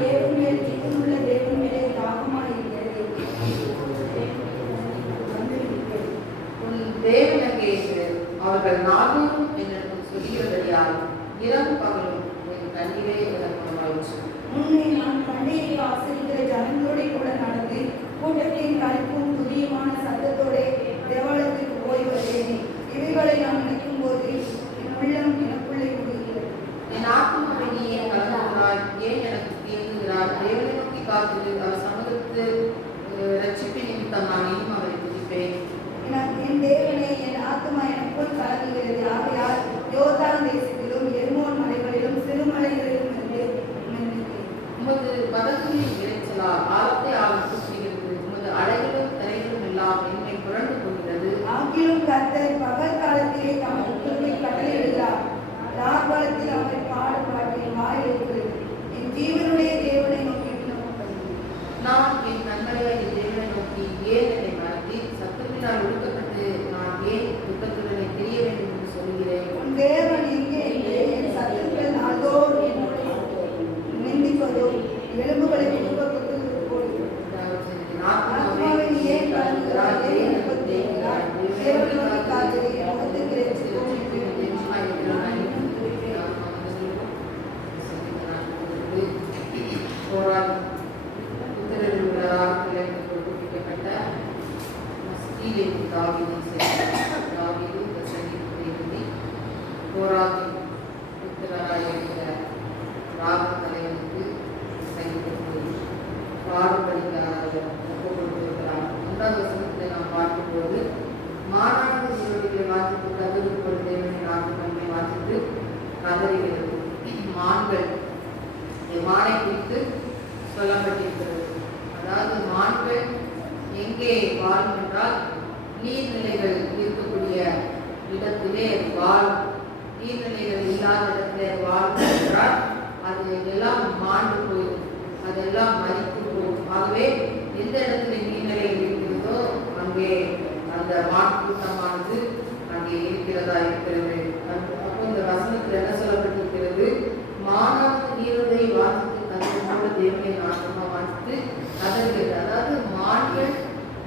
தேவன் மேல் ஜீவனுள்ள தேவன் மேலே தாகமாக இருக்கிறது. உன் தேவன் அங்கே இருக்கிறது. அவர்கள் நாள்தோறும் என்னிடம் சொல்கிறபடியால் இரவு பகலும் என் கண்ணீரே எனக்கு உணவாயிற்று. முன்னே நான் பண்டிகையை ஆசரிக்கிற ஜனங்களோட கூட நடந்து கூட்டத்தின் கழிப்பும் துதியுமான சத்தத்தோட தேவாலயத்திற்கு போய் வருகிறேன். இவைகளை நான் நினைக்கும் போது என் உள்ளம் எனக்குள்ளே உருகுகிறது. என் ஆத்மாவை நீ ஏன் கலங்குகிறாய்? ஏன் எனக்கு தீங்குகிறாய்? தேவனை நோக்கி காத்து அவர் சமூகத்து ரட்சிப்பின் நிமித்தம் நான் இன்னும் அவரை துதிப்பேன். என் தேவனை என் ஆத்மா எனக்குள் கலங்குகிறது. ஆகையால் யோர்தான் தேசத்திலும் எர்மோன் மலைகளிலும் சிறுமலைகளிலும் இருந்து உமது பதங்களின் இறைச்சலால் ஆழத்தை ஆழம் தூக்குகிறது. உமது அடைகளும் திரைகளும் எல்லாம் என்னை புரண்டு கொள்கிறது. ஆகிலும் கர்த்தர் பகல் காலத்திலே தமது கிருபை கட்டளையிடுகிறார். ராக்காலத்தில் அவரை பாடுபாட்டு என் வாய் இருக்கிறது. என் ஜீவனுடைய தேவனை நோக்கி நான் என் நண்பரை என் தேவனை நோக்கி ஏன் என்னை மறந்தி சத்துருவினால் ஒடுக்கப்பட்டு நான் ஏன் துக்கத்துடனே தெரிய வேண்டும் என்று சொல்கிறேன். உன் தேவன் எங்கே என்று என் சத்துருக்கள் நாள்தோறும் என்னோட நிந்திப்பதும் எலும்புகளை குடும்பத்துக்கு போடுகிறோம். ஆத்மாவை நீ ஏன் கலங்குகிறாய்? ஏன் எனக்கு தேய்கிறாய்? தேவனை நோக்கி காத்திரு. என் முகத்துக்கு இரட்சிப்பும் பார்க்கும்போது மாநாடு ஜீவனிகளை வாசித்து கதவுக்குள் தேவனை நாட்டு வாசித்து கதறுகிறது. மான்கள் மானை குறித்து சொல்லப்பட்டிருக்கிறது. அதாவது மான்கள் எங்கே வாழும் என்றால் நீர்நிலைகள் இருக்கக்கூடிய இடத்திலே வாழும். நீர்நிலைகள் இல்லாத இடத்திலே வாழும் என்றால் அது எல்லாம் மாண்டு போயிடும், அதெல்லாம் மறித்து போகும். ஆகவே எந்த இடத்துல நீர்நிலைகள் இருக்கிறதோ அங்கே அந்த மான் கூட்டமானது அங்கே இருக்கிறதா இருக்கிறது. அப்போ இந்த வசனத்தில் என்ன சொல்லப்பட்டிருக்கிறது? மானாவது நீரதை வாசித்து கதவோடு தேவனை நாட்டமாக வாசித்து கதறுகிறது. அதாவது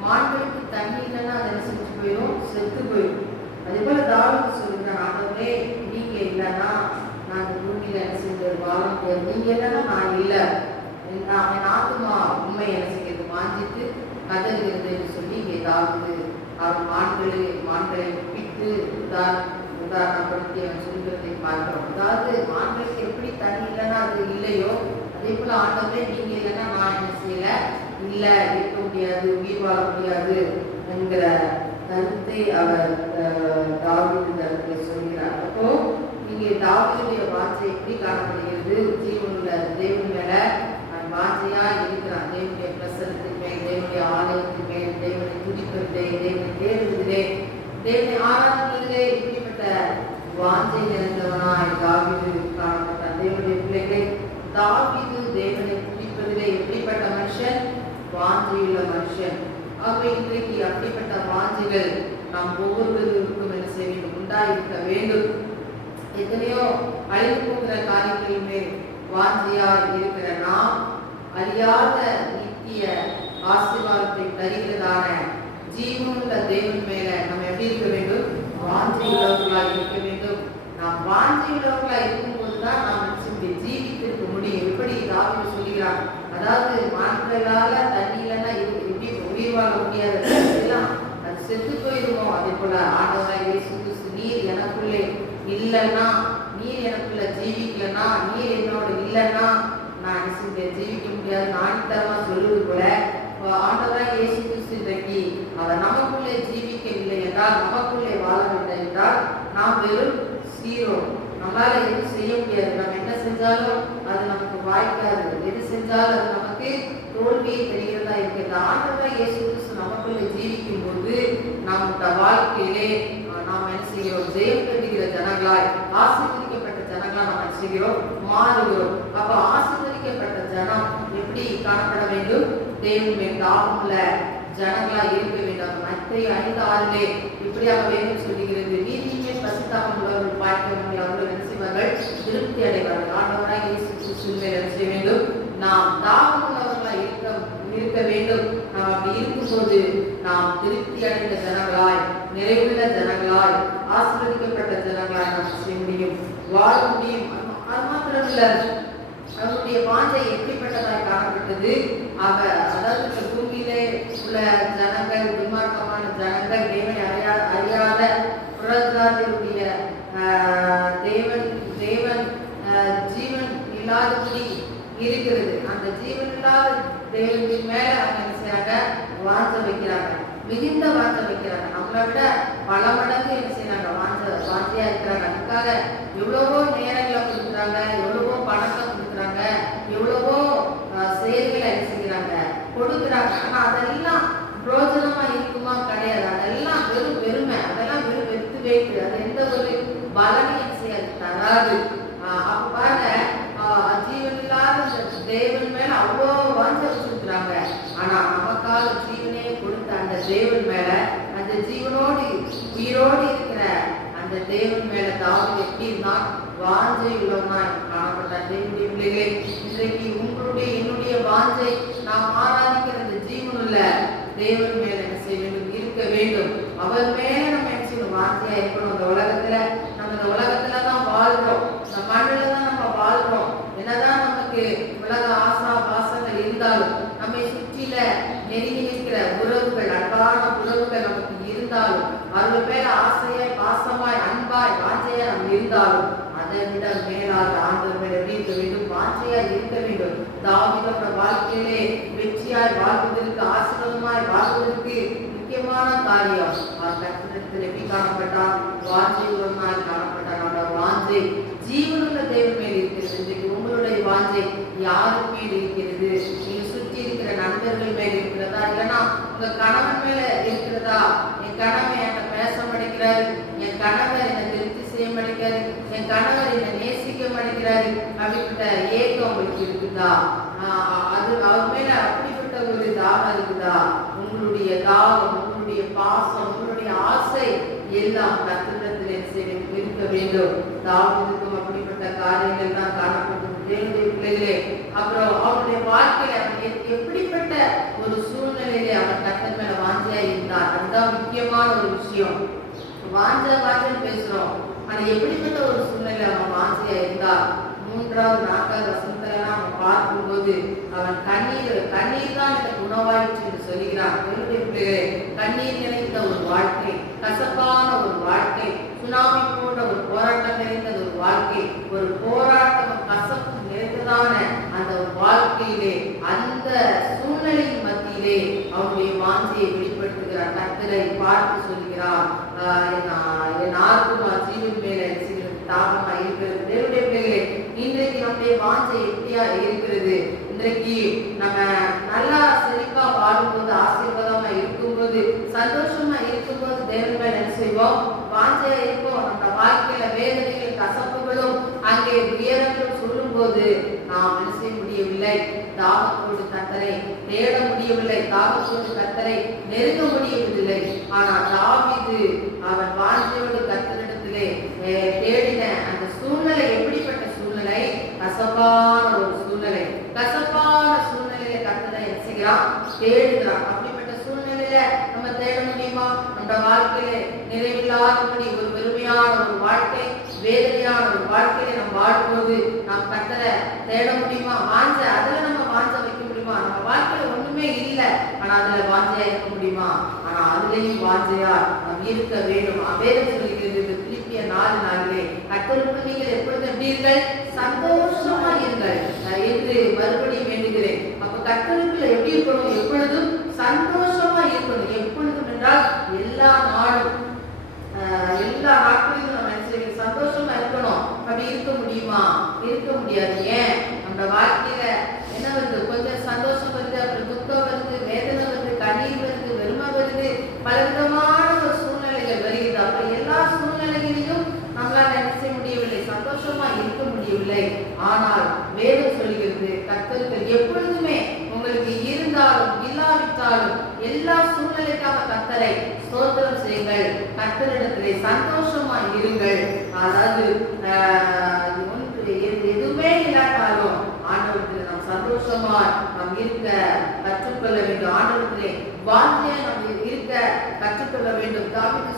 மான்களுக்கு தண்ணி இல்லைன்னா அதை என்ன செஞ்சு போயிடும், செத்து போயிடும். அதே போல தாவீது சொல்லுகிறான், ஆண்டவரே நீங்க இல்லைன்னா நான் பூமியில என்ன செஞ்சது வாழ முடியாது, நீங்க இல்லைன்னா நான் இல்லை, என் ஆத்மா உண்மை என்ன செய்கிறது வாஞ்சித்து கதறுகிறது என்று சொல்லி இங்கே தாவீது அவர் மான்களை ஒப்பிட்டு உதாரணப்படுத்தி அவன் சொல்கிறதை பார்க்கிறோம். அதாவது மான்களுக்கு எப்படி தண்ணி இல்லைன்னா அது இல்லையோ அதே போல ஆண்டவரே நீங்க இல்லைன்னா நான் என்ன செய்யல, இல்லை இருக்க முடியாது, உயிர் வாழ முடியாது என்கிற கருத்தை அவர் தாவீது சொல்கிறார். அப்போ இங்கே தாவீதுடைய வாஞ்சை எப்படி காணப்படுகிறது? ஜீவனுள்ள தேவன் மேல வாஞ்சையா இருக்கிறான். தேவனுடைய பிரசனத்தின் மேல், தேவனுடைய ஆலயத்தின் மேல், தேவனை துதிப்பதிலே, தேவனை தேடுவதிலே, தேவனை ஆராதிப்பதிலே இப்படிப்பட்ட வாஞ்சை நிறைந்தவனாய் தாவீது காணப்பட்டான். தேவனுடைய பிள்ளைகளை தாவீது தேவனை துதிப்பதிலே எப்படிப்பட்ட மனுஷன்? வாஞ்சையுள்ள மனுஷன். ஆகவே இன்றைக்கு அப்படிப்பட்ட வாஞ்சைகள் நாம் ஒவ்வொருவருக்கும் என்ன செய்ய வேண்டும், உண்டாயிருக்க வேண்டும். எத்தனையோ அழிந்து போகிற காரியங்களின் மேல் வாஞ்சையாய் இருக்கிற நாம் அறியாத நித்திய ஆசீர்வாதத்தை தருகிறதான ஜீவனுள்ள தேவன் மேல நம்ம எப்படி இருக்க வேண்டும்? வாஞ்சையுள்ளவர்களாக இருக்க வேண்டும். நாம் வாஞ்சையுள்ளவர்களாக இருக்கும்போதுதான் நாம் ஜீவித்திருக்க முடியும். எப்படி தாவீது சொல்கிறார், அதாவது மான்களால தண்ணி இல்லைன்னா எப்படி உயிர் வாழ முடியாது, அது செத்து போயிடுவோம். அதே போல ஆண்டவராய் இயேசு கிறிஸ்து நீர் எனக்குள்ளே இல்லைன்னா, நீர் எனக்குள்ள ஜீவிக்கலன்னா, நீர் என்னோட இல்லைன்னா நான் ஜீவிக்க முடியாது. ஆணித்தரமா சொல்லுவது போல ஆண்டவராய் இயேசு கிறிஸ்து இன்றைக்கு அவர் நமக்குள்ளே ஜீவிக்கவில்லை என்றால், நமக்குள்ளே வாழவில்லை என்றால் நாம் வெறும் சீரோ. நம்மளால எதுவும் செய்ய முடியாது. நம்ம என்ன செஞ்சாலும் அது நமக்கு வாய்க்காது. எது செஞ்சாலும் அது நமக்கு தோல்வியை தெரிகிறதா இருக்கிறது. ஆண்டவராய் இயேசு கிறிஸ்து நமக்குள்ளே ஜீவிக்கும் போது நம்முடைய வாழ்க்கையிலே நாம் என்ன செய்கிறோம்? ஜெயம் பெறுகிற ஜனங்களாய், ஆசீர்வதிக்கப்பட்ட ஜனங்களாய் நாம் என்ன செய்கிறோம்? மாறுகிறோம். அப்ப ஆசீர்வதிக்கப்பட்ட ஜனம் எப்படி காணப்பட வேண்டும்? தேவன் மேல் தாகமுள்ள ஜனங்களாய் இருக்க வேண்டும். மத்தேயு 5:6 இப்படியாக வேதம் சொல்லுகிறது, நீதியின் மேல் பசித்தாகம் உள்ளவர்கள் பாக்கியவான்கள், அவர்கள் என்ன செய்வார்கள்? திருப்தி அடைவார்கள். ஆண்டவராய் இயேசு கிறிஸ்து மேல் என்ன செய்ய வேண்டும்? நாம் தாகமுள்ளவர்களாய் இருக்க வேண்டும். நாம் அப்படி இருக்கும்போது நாம் திருப்தி அடைந்த ஜனங்களாய், நிறைவுள்ள ஜனங்களாய், ஆசீர்வதிக்கப்பட்ட ஜனங்களாய் நாம் செய்ய முடியும், வாழ முடியும். அது மாத்திரமில்ல, அவருடைய வாஞ்சை எப்படிப்பட்டதாய் காணப்பட்டது. அதாவது பூமியிலே உள்ள ஜனங்கள், துன்மார்க்கமான ஜனங்கள், தேவனை அறியாத புறஜாதியுடைய தேவன் ஜீவன் இல்லாதபடி இருக்கிறது. அந்த ஜீவன் இல்லாத தேவனுக்கு மேல அவங்க என்ன செய்யறாங்க, வாஞ்ச வைக்கிறாங்க, மிகுந்த வாஞ்ச வைக்கிறாங்க. நம்மளை விட பல மடங்கு என்ன செய்யறாங்க, வாஞ்சையா இருக்கிறாங்க. அதுக்காக எவ்வளவோ நேரங்களை கொடுக்குறாங்க, எவ்வளவோ பணத்தை கொடுக்குறாங்க, எவ்வளவோ செயல்களை என்ன செய்யறாங்க, கொடுக்குறாங்க. ஆனா அதெல்லாம் பிரோஜனமா இருக்குமா? கிடையாது. அதெல்லாம் வெறும் வெறுமை, அதெல்லாம் வெறும் வெறுத்து வைத்து அது எந்த ஒரு பலனையும் செய்யாது, தராது. அப்ப பாருங்க, ஜீவன் இல்லாத தேவன் மேல அவ்வளோ வாஞ்ச வச்சிருக்கிறாங்க. ஆனா நமக்காக ஜீவனே கொடுத்த அந்த தேவன் மேல, அந்த ஜீவனோடு உயிரோடு இருக்கிற அந்த தேவன் மேல தாவீது எப்படி இருந்தான், வாஞ்சை உள்ளவனா காணப்பட்டார். தேவனுடைய பிள்ளைகளே, இன்றைக்கு உங்களுடைய என்னுடைய வாஞ்சை நாம் ஆராதிக்கிற அந்த ஜீவனுள்ள தேவன் மேல என்ன செய்ய வேண்டும், இருக்க வேண்டும். அவர் மேல நம்ம என்ன செய்யணும், வாஞ்சையா இருக்கணும். இந்த உலகத்துல நம்ம இந்த உலகத்துல தான் வாழ்றோம், இந்த மண்ணில தான் நம்ம வாழ்றோம். என்னதான் நமக்கு உலக ஆசா பாசங்கள் இருந்தாலும், நம்மை சுற்றில நெருங்கி நிற்கிற உறவுகள், அன்பான உறவுகள் நமக்கு இருந்தாலும், அவர்கள் மேல ஆசையாய், பாசமாய், அன்பாய், வாஞ்சையா நம்ம இருந்தாலும், அதை விட மேலாக ஆண்டவர் மேல இருக்க வேண்டும், வாஞ்சையா இருக்க வேண்டும். தாவீதோட வாழ்க்கையிலே வெற்றியாய் வாழ்வதற்கு, ஆசீர்வாதமாய் வாழ்வதற்கு முக்கியமான காரியம் கர்த்தரிடத்தில் எப்படி காணப்பட்டார், வாஞ்சையுடனாய் காணப்பட்டார். அந்த வாஞ்சை ஜீவனுள்ள தேவன் மேல் இருக்கிறது. இன்றைக்கு உங்களுடைய வாஞ்சை யாரு மேல் இருக்கிறது? நீங்க சுற்றி இருக்கிற நண்பர்கள் மேல் இருக்கிறதா, இல்லைன்னா உங்க கணவன் மேல இருக்கிறதா? என் கணவன் என்கிட்ட பேச மாட்டேங்கிறாரு, என் கணவர் என்னை திருப்தி செய்ய மாட்டேங்கிறாரு, என் கணவர் என்னை நேசிக்க மாட்டேங்கிறாரு அப்படிப்பட்ட ஏக்கம் உங்களுக்கு இருக்குதா? அது அவர் மேல அப்படிப்பட்ட ஒரு தாகம் இருக்குதா? உங்களுடைய தாகம், உங்களுடைய பாசம், உங்களுடைய ஆசை எல்லாம் கர்த்தரிடத்தில் இருக்க வேண்டும். தாவீதுக்கும் அப்படிப்பட்ட காரியங்கள் தான் காணப்பட்டது. தேவனுடைய பிள்ளைகளே, அப்புறம் அவருடைய வாழ்க்கையில எப்படிப்பட்ட ஒரு சூழ்நிலையிலே அவர் கர்த்தர் மேல வாஞ்சையா இருந்தார். அதுதான் முக்கியமான ஒரு விஷயம். வாஞ்சன்னு பேசுறோம், ஆனா எப்படிப்பட்ட ஒரு சூழ்நிலை அவன் வாஞ்சையா இருந்தார். 3வது 4வது வசனத்துல நம்ம பார்க்கும்போது அவன் கண்ணீர் தான் எனக்கு உணவாயிற்று என்று சொல்கிறான். கண்ணீர் நிறைந்த ஒரு வாழ்க்கை, கசப்பான ஒரு வாழ்க்கை, சுனாமி போன்ற ஒரு போராட்டம் நிறைந்த ஒரு வாழ்க்கை, ஒரு போராட்டம் கசப்பு நிறைந்ததான அந்த வாழ்க்கையிலே, அந்த சூழ்நிலையின் மத்தியிலே அவனுடைய வாஞ்சையை வெளிப்படுத்துகிறார். கர்த்தரை பார்த்து சொல்கிறார், என் ஆத்மா ஜீவன் மேல தாகமா இருக்கிறது. தேவனுடைய பிள்ளைகளே, இன்றைக்கு நம்முடைய வாஞ்சை எப்படியா இருக்கிறது? இன்றைக்கு நம்ம நல்லா செழிப்பா வாழும்போது, ஆசீர்வாதமா இருக்கும்போது, சந்தோஷமா இருக்கும்போது தேவன் மேல என்ன செய்வோம், வாஞ்சையா இருப்போம். நம்ம வாழ்க்கையில வேதனைகள், கசப்புகளும், அங்கே உயரங்களும் சொல்லும் போது நாம் என்ன செய்ய முடியவில்லை, தாகத்தோடு கர்த்தரை தேட முடியவில்லை, தாகத்தோடு கர்த்தரை நெருங்க முடியவில்லை. ஆனா தாவீது அவன் வாஞ்சையோடு கர்த்தரிடத்திலே தேடின அந்த சூழ்நிலை எப்படிப்பட்ட சூழ்நிலை? கசப்பான ஒரு சூழ்நிலை. கசப்பான சூழ்நிலையில கர்த்தரை என்ன செய்கிறான், தேடுகிறான். அப்படிப்பட்ட சூழ்நிலையில நம்ம தேட முடியுமா? நம்ம வாழ்க்கையில நிறைவில்லாதபடி ஒரு பெருமையான ஒரு வாழ்க்கை, வேதனையான ஒரு வாழ்க்கையில நம்ம வாழும்போது நாம் கர்த்தரை தேட முடியுமா? வாஞ்ச அதுல நம்ம வாஞ்ச வைக்க முடியுமா? நம்ம வாழ்க்கையில ஒண்ணுமே இல்லை, ஆனா அதுல வாஞ்சையா இருக்க முடியுமா? ஆனா அதுலயும் வாஞ்சையா நம்ம இருக்க வேண்டும். வேதம் சொல்லிக்கிறது பிலிப்பியர் 4:4, கர்த்தருக்குள் நீங்கள் எப்பொழுதும் எப்படி இருங்கள், சந்தோஷமா இருங்கள் என்று மறுபடியும் வேண்டுகிறேன். அப்ப கர்த்தருக்குள்ள எப்படி இருக்கணும்? எப்பொழுதும் சந்தோஷமா இருக்கணும். எப்பொழுதும் என்றால் எல்லா நாளும், எல்லா நாட்களிலும் நம்ம சந்தோஷமா இருக்கணும். அப்படி இருக்க முடியுமா? இருக்க முடியாது. ஏன்? நம்ம வாழ்க்கையில என்ன வருது? கொஞ்சம் சந்தோஷம் வருது, அப்புறம் துக்கம் வருது, வேதனை வருது, கண்ணீர் வருது, வெறுமை வருது, பலவிதமான ஒரு சூழ்நிலைகள் வருகிறது. அப்புறம் எல்லா சூழ்நிலைகளிலும் நம்மளால என்ன செய்ய முடியவில்லை, சந்தோஷமா இருக்க முடியவில்லை. ஆனால் வேதம் சொல்கிறது, கர்த்தர் எப்பொழுதுமே உங்களுக்கு இருந்தாலும் இல்லாவிட்டாலும் எல்லா சூழ்நிலைக்காக கர்த்தரை ஸ்தோத்திரம் செய்யுங்கள், கர்த்தரிடத்திலே சந்தோஷமா இருங்கள். அதாவது எதுவுமே இல்லாட்டாலும் ஆண்டவரத்தில் நாம் சந்தோஷமா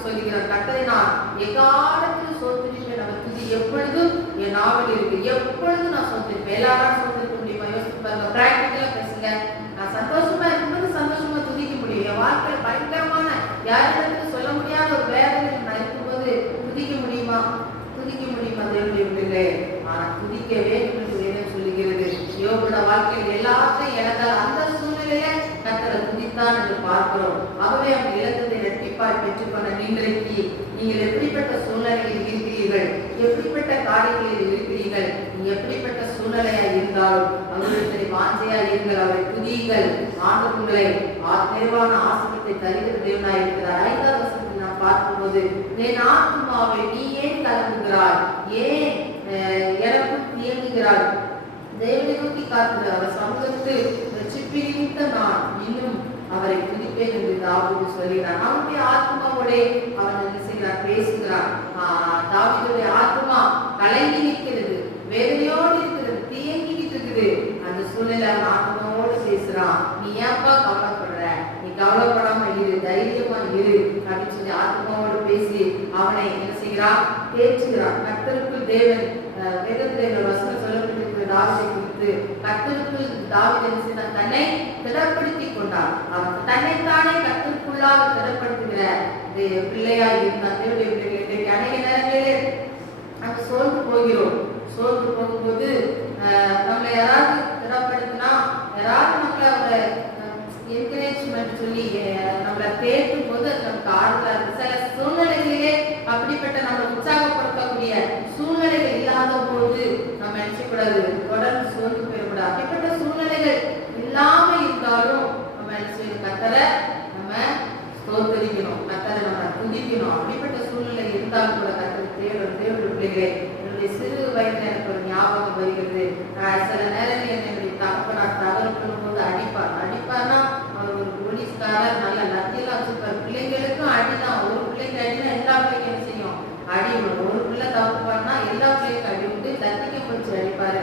சொல்லுகிறார், கர்த்தரை நான் எக்காலத்திலும் சோத்திரிப்பேன். அவர் துதி எப்பொழுதும் என் நாவில் இருக்கு. எப்பொழுதும் நான் சோத்திருப்பேன். எல்லாரும் சோத்திருக்க முடியுமா? யோசிச்சு பாருங்க. பிராக்டிக்கலா பேசுங்க. நான் சந்தோஷமா இருக்கும்போது சந்தோஷமா துதிக்க முடியும். என் வாழ்க்கையில பயங்கரமான யாரிடத்துல சொல்ல முடியாத ஒரு வேதனை நான் இருக்கும்போது துதிக்க முடியுமா? துதிக்க முடியுமா? தேவனுடைய பிள்ளைகளே, ஆனா துதிக்க வேண்டும் என்று வேதம் சொல்லுகிறது. யோபோட வாழ்க்கையில் எல்லாத்தையும் இழந்தால் அந்த சூழ்நிலையில கர்த்தரை துதித்தான் என்று பார்க்கிறோம். ஆகவே அவன் இழந்ததை இரட்டிப்பாய் பெற்றுக்கொண்ட நீங்கள் எப்படிப்பட்ட சூழ்நிலையில் இருக்கிறீர்கள், எப்படிப்பட்ட காரியங்களில் இருக்கிறீர்கள், நீங்க எப்படிப்பட்ட சூழ்நிலையா இருந்தாலும் அவர்களுடைய வாஞ்சையா இருங்கள், அவரை துதியுங்கள். ஆண்டவர் உங்களை நிறைவான ஆசீர்வாதத்தை தருகிற தேவனாய் இருக்கிறார். 5வது வசனத்தில் நாம் பார்க்கும்போது, என் ஆத்துமாவே நீ ஏன் கலங்குகிறாய், ஏன் எனக்கும் இயங்குகிறாய், தேவனை நோக்கி காத்துகிறார், அவர் சமூகத்து ரட்சிப்பித்த நான் இன்னும் அவரை துதிப்பேன் என்று தாவீது சொல்கிறார். அவனுடைய ஆத்மாவோட அவன் என்ன செய்கிறார்? பேசுகிறார். தாவீதுடைய ஆத்மா கலங்கி நிற்கிறது, வேதனையோடு இருக்கிறது, தேங்கிட்டு இருக்குது. அந்த சூழ்நிலை அவன் ஆத்மாவோடு பேசுறான். நீ ஏன்பா கவலைப்படுற, நீ கவலைப்படாம இரு, தைரியமா இரு அப்படின்னு சொல்லி ஆத்மாவோடு பேசி அவனை என்ன செய்கிறான்? தேற்றுகிறான். கர்த்தருக்குள் தேவன் வேதத்தில் வசனம் சொல்லப்பட்டிருக்கிற தாவீதை குறித்து, கர்த்தருக்குள் தாவீது என்ன செய்தான்? தன்னை திடப்படுத்திக் கொண்டான். அவன் தன்னைத்தானே கர்த்தருக்குள்ளாக திடப்படுத்துகிற பிள்ளையாய் இருந்தான். தேவனுடைய பிள்ளைகளுக்கு அநேக நேரங்களிலே நம்ம சோர்ந்து போகிறோம். சோர்ந்து போகும்போது நம்மளை யாராவது திடப்படுத்தினா, யாராவது நம்மளை ஒரு என்கரேஜ்மெண்ட் சொல்லி நம்மளை தேற்றும் போது அது நமக்கு ஆறுதலா இருக்கு. சில சூழ்நிலைகளிலே அப்படிப்பட்ட நம்ம உற்சாகப்படுத்தக்கூடிய சூழ்நிலைகள் இல்லாத போது நம்ம நினைச்சக்கூடாது, தொடர்ந்து சோர்ந்து போயிடக்கூடாது. அப்படிப்பட்ட சூழ்நிலைகள் இல்லாம இருந்தாலும் நம்ம என்ன செய்யணும்? கர்த்தரை நம்ம ஸ்தோத்திரிக்கணும், கர்த்தரை நம்ம துதிக்கணும். அப்படிப்பட்ட சூழ்நிலை இருந்தாலும் கூட கர்த்தரை தேவனுடைய பிள்ளைகளே, என்னுடைய சிறு வயதுல எனக்கு ஒரு ஞாபகம் வருகிறது. சில நேரங்கள் என்னுடைய தகப்பனார் தவறு பண்ணும்போது அடிப்பார்னா அவர் ஒரு போலீஸ்காரர், நல்ல லத்தியெல்லாம் வச்சிருப்பார். பிள்ளைங்களுக்கும் அடிதான். ஒரு பிள்ளைக்கு அடினா எல்லா பிள்ளைக்கும் என்ன செய்யும்? அடி விடும். ஒரு பிள்ளை தப்பு பண்ணா எல்லா பிள்ளைக்கும் அடி விட்டு லத்திக்க போச்சு அடிப்பாரு.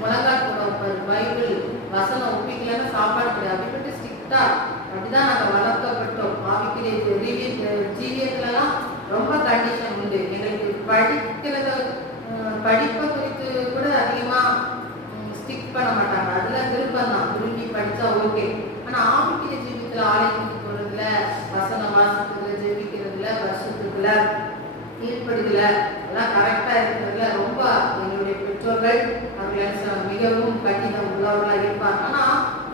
முழங்கால் கூட வைப்பாரு. பைபிள் வசனம் ஒப்பிக்கலன்னா சாப்பாடு கிடையாது. அப்படிப்பட்டு ஸ்ட்ரிக்டா அப்படிதான் நாங்கள் வளர்க்கப்பட்டோம். ஆவிக்குரிய ஜீவியத்துலலாம் ரொம்ப கண்டிஷன் உண்டு. எங்களுக்கு படிப்பை குறித்து கூட அதிகமா ஸ்டிக் பண்ண மாட்டாங்க. அதுல விருப்பம் தான், விரும்பி படிச்சா ஓகே. ஆனா ஆவிக்குரிய ஜீவியத்துல ஆலயத்துக்கு போறதுல, வசனம் வாசிக்கிறதுல, ஜெபிக்கிறதுல, வருஷத்துக்குள்ள ஈடுபடுதல எல்லாம் கரெக்டா இருக்கிறதுல ரொம்ப எங்களுடைய பெற்றோர்கள் அவர்கள் மிகவும் கடினம் உள்ளவர்களா இருப்பாங்க. ஆனா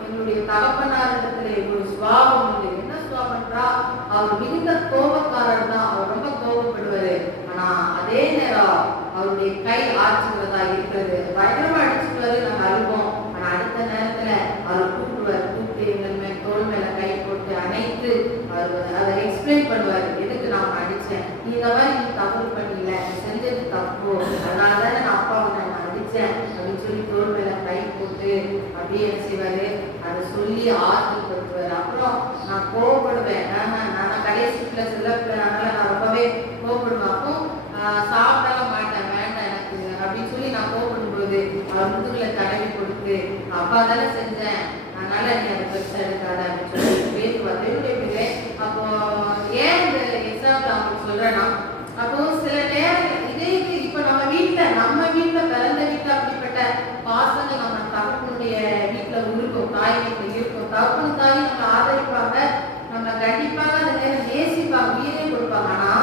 எங்களுடைய தகப்பனாரிடத்துல ஒரு சுவாபம் உண்டு. என்ன சுவாபம்ன்றா, அவர் மிகுந்த கோபக்காரர் தான். அவர் ரொம்ப கோபப்படுவாரு. ஆனா அதே நேரம் அவருடைய கை ஆற்றுகிறதா இருக்கிறது. பயங்கரமா அடிச்சுடுவாரு, நம்ம அழுவோம். ஆனா அடுத்த நேரத்துல அவர் கூப்பிடுவார், கூப்பிட்டு எங்கள் மேல் தோல் மேல கை போட்டு அணைத்து அவர் அதை எக்ஸ்பிளைன் பண்ணுவாரு. எதுக்கு நான் அடிச்சேன், நீ இந்த மாதிரி நீ தப்பு பண்ணல, செஞ்சது தப்பு, அதனாலதானே நான் அப்பாவை நான் அடிச்சேன் அப்படின்னு சொல்லி தோல் மேல கை போட்டு அப்படியே என்ன செய்வாரு? அதை சொல்லி ஆறுதல் படுத்துவாரு. அப்புறம் நான் கோவப்படுவேன். நான் கடைசிக்குள்ள சொல்லப்பேன், அதனால நான் ரொம்பவே கோவப்படுவேன். அப்போ சாப்பிடலாம் மாட்டேன், வேண்டாம் எனக்கு அப்படின்னு சொல்லி நான் கோவப்படும்போது அவர் முதுகுல தடவி கொடுத்து, அப்பா தானே செஞ்சேன், அதனால நீ அதை பெருசா எடுக்காத அப்படின்னு சொல்லி பேசுவார். தேவனுடைய அப்போ ஏன் இந்த எக்ஸாம்பிள் அவங்களுக்கு சொல்றேன்னா, அப்போ சில நேரம் இதே இது இப்ப நம்ம வீட்டுல பிறந்த வீட்டுல அப்படிப்பட்ட பாசங்கள் நம்ம தகப்பனுடைய வீட்டுல இருக்கும், தாய் வீட்டுல இருக்கும். தகப்பனும் தாயும் நம்ம ஆதரிப்பாங்க, நம்ம கண்டிப்பாக அந்த நேரம் நேசிப்பாங்க, உயிரே கொடுப்பாங்க. ஆனா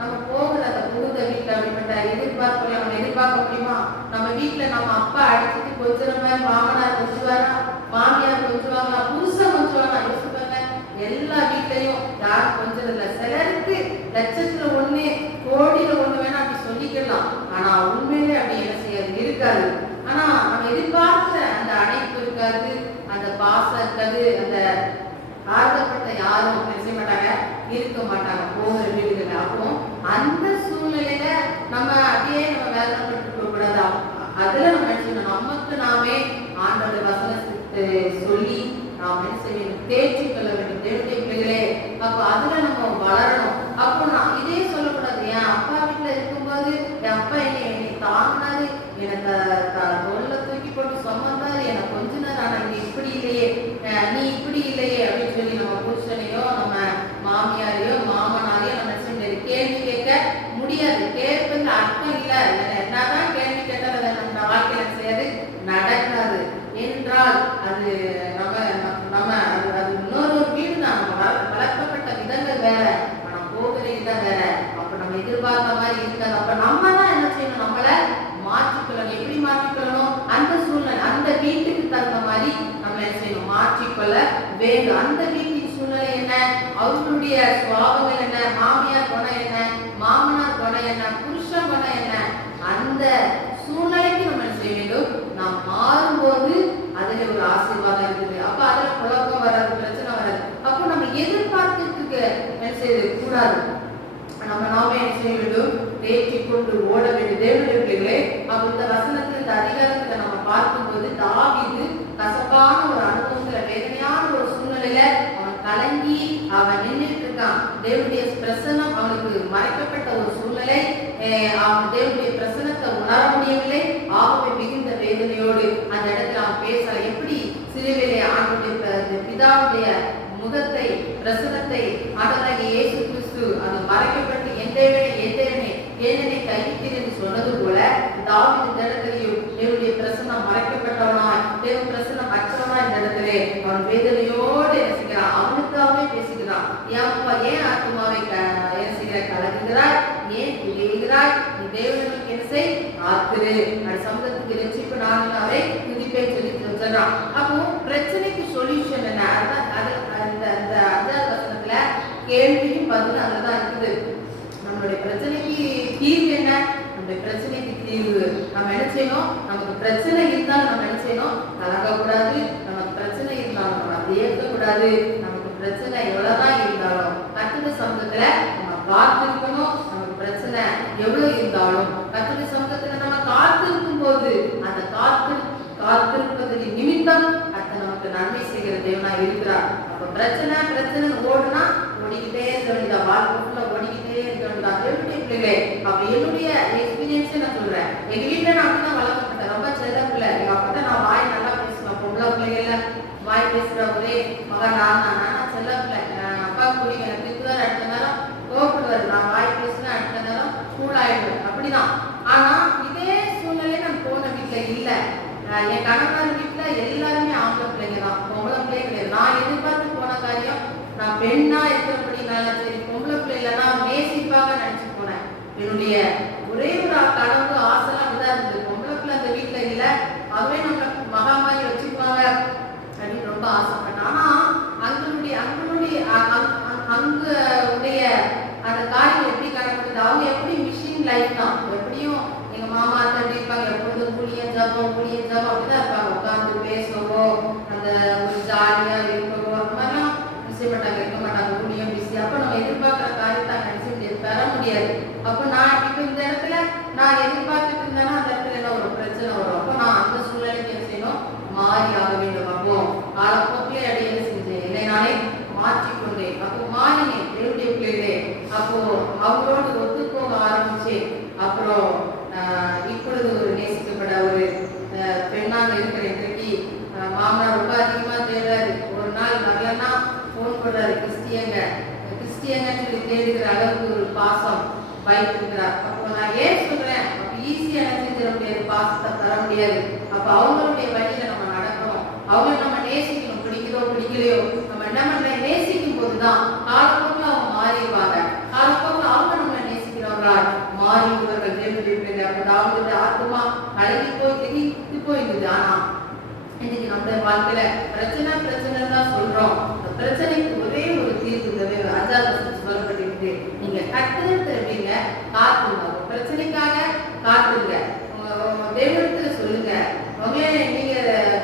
நம்ம போகிற அந்த புகுந்த வீட்டுல அப்படிப்பட்ட எதிர்பார்ப்புகளை நம்ம எதிர்பார்க்க முடியுமா? நம்ம வீட்டுல நம்ம அப்பா அடிச்சுட்டு கொஞ்சமா, மாமனார் கொஞ்சுவாரா, மாமியார் கொஞ்சுவாங்களா, புருஷன் கொஞ்சுவாங்களா? யோசிப்பாங்க. எல்லா வீட்லயும் யாரும் கொஞ்சம் இல்லை. சிலருக்கு லட்சத்துல ஒண்ணு, கோடியில ஒண்ணு வேணா அப்படி சொல்லிக்கலாம். ஆனா உண்மையிலே அப்படி என்ன செய்யாது, இருக்காது. ஆனா நம்ம எதிர்பார்த்த அந்த அணைப்பு இருக்காது, அந்த பாசம் இருக்காது, அந்த ஆர்வப்பட்ட யாரும் என்ன செய்ய மாட்டாங்க, இருக்க மாட்டாங்க போகிற வீடுகள். அப்போ அந்த சூழ்நிலையில நம்ம அப்படியே நம்ம வேதனைப்பட்டு போக கூடாது. அதுல நம்ம நினைச்சோம், நமக்கு நாமே ஆண்டோட வசனத்தை சொல்லி நாம் என்ன செய்ய வேண்டும்? தேர்ச்சி கொள்ள வேண்டும். தேவனுடைய பிள்ளைகளே, அப்போ அதுல நம்ம வளரணும். அப்போ நான் இதே சொல்லக்கூடாது, என் அப்பா வீட்டுல இருக்கும்போது என் அப்பா என்னை தாங்கினாரு, எனக்கு தோல்ல தூக்கி போட்டு சுமந்தாரு, எனக்கு கொஞ்ச நேரம், ஆனா நீ இப்படி இல்லையே, நீ இப்படி இல்லையே அப்படின்னு சொல்லி நம்ம புருஷனையோ நம்ம மாமியாரையோ மாமனாரையோ நம்ம கொள்ள வேண்டும். அந்த வீட்டின் சூழ்நிலை என்ன, அவர்களுடைய சுவாபங்கள் என்ன, மாமியார் குணம் என்ன, மாமனார் குணம் என்ன, புருஷன் குணம் என்ன, அந்த சூழ்நிலைக்கு நம்ம என்ன செய்ய வேண்டும். நாம் மாறும்போது அதுல ஒரு ஆசீர்வாதம் இருக்குது. அப்ப அதுல குழப்பம் வராது, பிரச்சனை வராது. அப்போ நம்ம எதிர்பார்த்துட்டு என்ன செய்ய கூடாது. நாமே என்ன செய்ய வேண்டும், தேற்றி கொண்டு ஓட வேண்டும். தேவனுடைய பிள்ளைகளே, அப்ப இந்த வசனத்தில் இந்த அதிகாரத்துல நம்ம பார்க்கும்போது தாவீது கசப்பான ஒரு அனுபவத்துல, வேதனையான ஒரு சூழ்நிலையில அவன் கலங்கி அவன் நின்றுட்டு இருக்கான். தேவனுடைய பிரசன்னம் அவனுக்கு மறைக்கப்பட்ட ஒரு சூழ்நிலை. அவன் தேவனுடைய பிரசனத்தை உணர முடியவில்லை. ஆகவே மிகுந்த வேதனையோடு அந்த இடத்துல அவன் பேச, எப்படி சிறுவேலை ஆண்டுடைய பிதாவுடைய முகத்தை, பிரசனத்தை ஆண்டவராகிய இயேசு கிறிஸ்து அது மறைக்கப்பட்டு என் தேவனே என்னை கைவிட்டீர் என்று சொன்னது போல தாவீது இந்த இடத்திலேயும் தேவனுடைய பிரசனம் மறைக்கப்பட்டவனாய், தேவ பிரசனம் அற்றவனாய் இந்த இடத்திலே அவன் வேதனையோடு என்ன செய்கிறான், அவனுக்காகவே பேசுகிறான். ஏன் ஆத்மாவை என்ன செய்கிற கலங்குகிறாய், ஏன் துதிக்கிறாய், நீ தேவனுக்கு என்ன செய், காத்திரு, அந்த சமூகத்துக்கு ரட்சிப்பு நான் அவரை துதிப்பேன் சொல்லி சொல்றான். அப்போ பிரச்சனைக்கு சொல்யூஷன் என்ன, அந்த வசனத்துல கேள்வியும் பதில் அதுதான் இருக்குது. நம்மளுடைய பிரச்சனைக்கு தீர்வு என்ன, நம்முடைய பிரச்சனைக்கு தீர்வு நம்ம என்ன செய்யணும். நமக்கு பிரச்சனை இருந்தாலும் நம்ம என்ன செய்யணும், கலங்கக்கூடாது. நமக்கு பிரச்சனை இருந்தாலும் நம்ம தேர்க்கக்கூடாது. நமக்கு பிரச்சனை எவ்வளவுதான் இருந்தாலும் கர்த்தருடைய சமூகத்துல நம்ம காத்திருக்கணும். நமக்கு பிரச்சனை எவ்வளவு இருந்தாலும் கர்த்தருடைய சமூகத்துல நம்ம காத்திருக்கும் போது அந்த காத்திருப்பதற்கு நிமித்தம் கர்த்தர் நமக்கு நன்மை செய்கிற தேவனா இருக்கிறார். அப்ப பிரச்சனை ஓடுனா ஓடிக்கிட்டே இருக்க வேண்டியதா, வாழ்க்கைக்குள்ள ஓடிக்கிட்டே இருக்க வேண்டியதா. என்னுடைய பிள்ளைகளே, அப்ப என்னுடைய எக்ஸ்பீரியன்ஸே நான் சொல்றேன். எங்க வீட்டுல நான் அப்படிதான் வளர்க்கப்பட்டேன். ரொம்ப செல்ல பிள்ளை. எங்க அப்பா நான் வாய் நல்லா பேசுவேன். பொம்பளை பிள்ளைகள வாய் பேசுற ஒரே மகன் நானா செல்ல பிள்ளை. அப்பா பிடிக்கும், எனக்கு திட்டுவார், அடுத்த நேரம் கோபப்படுவார். நான் வாய் பேசுவேன், அடுத்த நேரம் கூழாயிடுவேன். அப்படிதான். ஆனா இதே சூழ்நிலை நான் போன வீட்டுல இல்ல. என் கணவன் வீட்டுல எல்லாருமே ஆம்பளை பிள்ளைங்க தான், பொம்பளை பிள்ளைங்க கிடையாது. நான் எதிர்பார்த்து போன காரியம், நான் பெண்ணா இருக்கிறபடினால சரி பொம்பளை பிள்ளைகளா நேசிப்பாக நினைச்சு போனேன். என்னுடைய ஒரே ஒரு கனவு ஆசைலாம் அப்படிதான் இருந்தது. பொம்பளை பிள்ளை அந்த வீட்டுல இல்ல, அதுவே நம்ம மகா மாதிரி வச்சுக்குவாங்க அப்படின்னு ரொம்ப ஆசைப்பட்டேன். ஆனா அங்களுடைய அந்த காரியம் எப்படி காணப்படுது, அவங்க எப்படி மிஷின் லைஃப் தான். எப்படியும் எங்க மாமா தம்பி இருப்பாங்க, எப்பொழுதும் புளியன் ஜபம் அப்படிதான் இருப்பாங்க. உட்காந்து பேசவோ, அந்த ஒரு ஜாலியா இருக்கவோ, அந்த மாதிரிலாம் இருக்க மாட்டாங்க. புளியம் பிசி. அப்ப நம்ம எதிர்பார்க்கிற காரியத்தை நினைச்சு பெற முடியாது. அப்ப நான் இப்ப இந்த இடத்துல நான் எதிர்பார்த்துட்டு இருந்தேன்னா அந்த இடத்துல என்ன ஒரு பிரச்சனை வரும். அப்போ நான் அந்த சூழ்நிலைக்கு என்ன செய்யணும், மாறி ஆக வேண்டும். அப்போ காலப்போக்கிலே அடையில செஞ்சேன், என்னை நானே மாற்றிக்கொண்டேன். அப்போ மாறினேன் தேவனுடைய பிள்ளைகளே. அப்போ அவங்களோடு ஒத்து போக ஆரம்பிச்சேன். அப்புறம் இப்பொழுது ஒரு நேசிக்கப்பட ஒரு பெண்ணாக இருக்கிற இன்றைக்கு மாமனார் ரொம்ப அதிகமா தேடுறாரு. ஒரு நாள் வரலன்னா போன் பண்றாரு, கிறிஸ்டியங்க சொல்லி தேடுகிற அளவுக்கு ஒரு பாசம் வைத்திருக்கிறார். அப்போ நான் ஏன் சொல்றேன், அப்ப ஈஸியா நினைச்சிட முடியாது, பாசத்தை தர முடியாது. அப்ப அவங்களுடைய வழியில நம்ம நடக்கணும், அவங்க நம்ம நேசிக்கணும். பிடிக்கலையோ நம்ம என்ன பண்ற, நேசிக்கும் போதுதான் காலப்போக்கில் அவங்க மாறிடுவாங்க. காலப்போக்கில் அவங்க நம்ம நேசிக்கிறவங்களா மாறிடுவார்கள். தேவனுடைய அப்ப தாவீதுடைய ஆத்துமா கலங்கி போய் திணித்து போயிருந்தது. ஆனா இன்னைக்கு நம்முடைய வாழ்க்கையில பிரச்சனை தான் சொல்றோம். பிரச்சனைக்கு ஒரே ஒரு தீர்வு சொல்லப்பட்டிருக்கு. நீங்க கர்த்தரிடத்துல எப்படிங்க காத்துங்க, பிரச்சனைக்காக காத்துங்க, தேவனிடத்துல சொல்லுங்க. நீங்க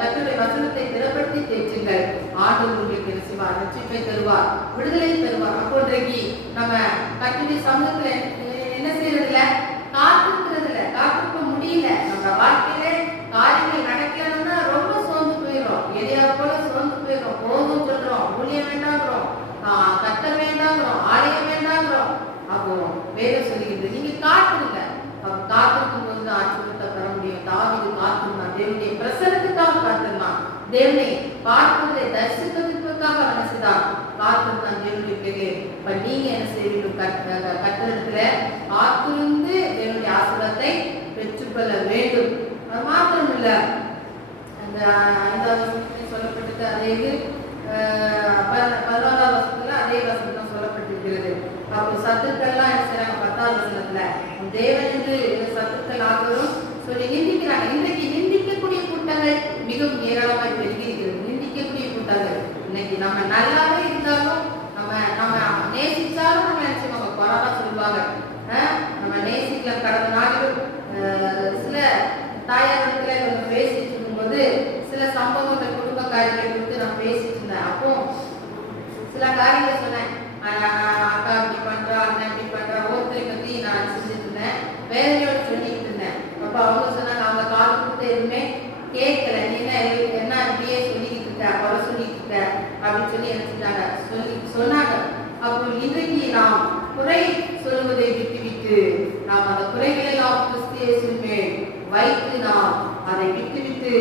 கர்த்தருடைய வசனத்தை திறப்படுத்தி தேற்றுங்கள். ஆண்டவர் உங்களுக்கு செய்வார், ரட்சிப்பை தருவார், விடுதலை தருவார். அப்போ இன்றைக்கு நம்ம கர்த்தருடைய சமூகத்துல என்ன செய்யறதில்ல, காத்திருக்க முடியல. நம்ம வாழ்க்கையில காரியங்கள் நடக்கலன்னா ரொம்ப சோர்ந்து போயிடும். எதையா போல சோர்ந்து போயிடும். போதும் சொல்றோம், ஊழியம் வேண்டாங்கிறோம், கர்த்தர் வேண்டாங்கிறோம், ஆலயம் வேண்டாங்கிறோம். அப்போ வேதம் சொல்லிக்கிட்டு நீங்க காத்துருங்க. காத்திருக்கும் போது தான் ஆச்சரியத்தை பெற முடியும். தாவீது காத்திருந்தான், தேவனுடைய பிரசன்னத்துக்காக காத்திருந்தான், தேவனை பார்ப்பதை தரிசிப்பதற்காக நினைச்சுதான் காத்திருந்தான் தேவனுடைய பிள்ளைகளே. இப்ப நீங்க என்ன செய்வீங்க, கர்த்தரிடத்துல காத்திருந்து தேவனுடைய ஆசீர்வாதத்தை பெற்றுக்கொள்ள வேண்டும். அது மாத்திரம் இல்ல, அந்த 5வது வசனத்தில் சொல்லப்பட்டிருக்கு. அதே இது 11வது வசனத்துல அதே வசனம் சொல்லப்பட்டிருக்கிறது. அப்போ சத்துக்கள்லாம் என்ன செய்யறாங்க, 10வது வசனத்துல தேவன் என்று சத்துக்கள் ஆகவும் சொல்லி நிந்திக்கிறாங்க. இன்றைக்கு நிந்திக்கக்கூடிய கூட்டங்கள் மிகவும் ஏராளமாய் பெருகி இருக்கிறது. நிந்திக்கக்கூடிய கூட்டங்கள் எதுவுமே கேட்கல. நீ என்ன அப்படியே சொல்லிக்கிட்டு இருக்க, குறை சொல்லிட்டு இருக்க அப்படின்னு சொல்லி நினைச்சிட்டாங்க, சொன்னாங்க. அப்போ இன்றைக்கு நாம் குறை சொல்வதை விட்டுவிட்டு நாம் அந்த குறைகளை எல்லாம் கிறிஸ்து இயேசுவின் மேல் வைத்து நாம் அதை விட்டுவிட்டு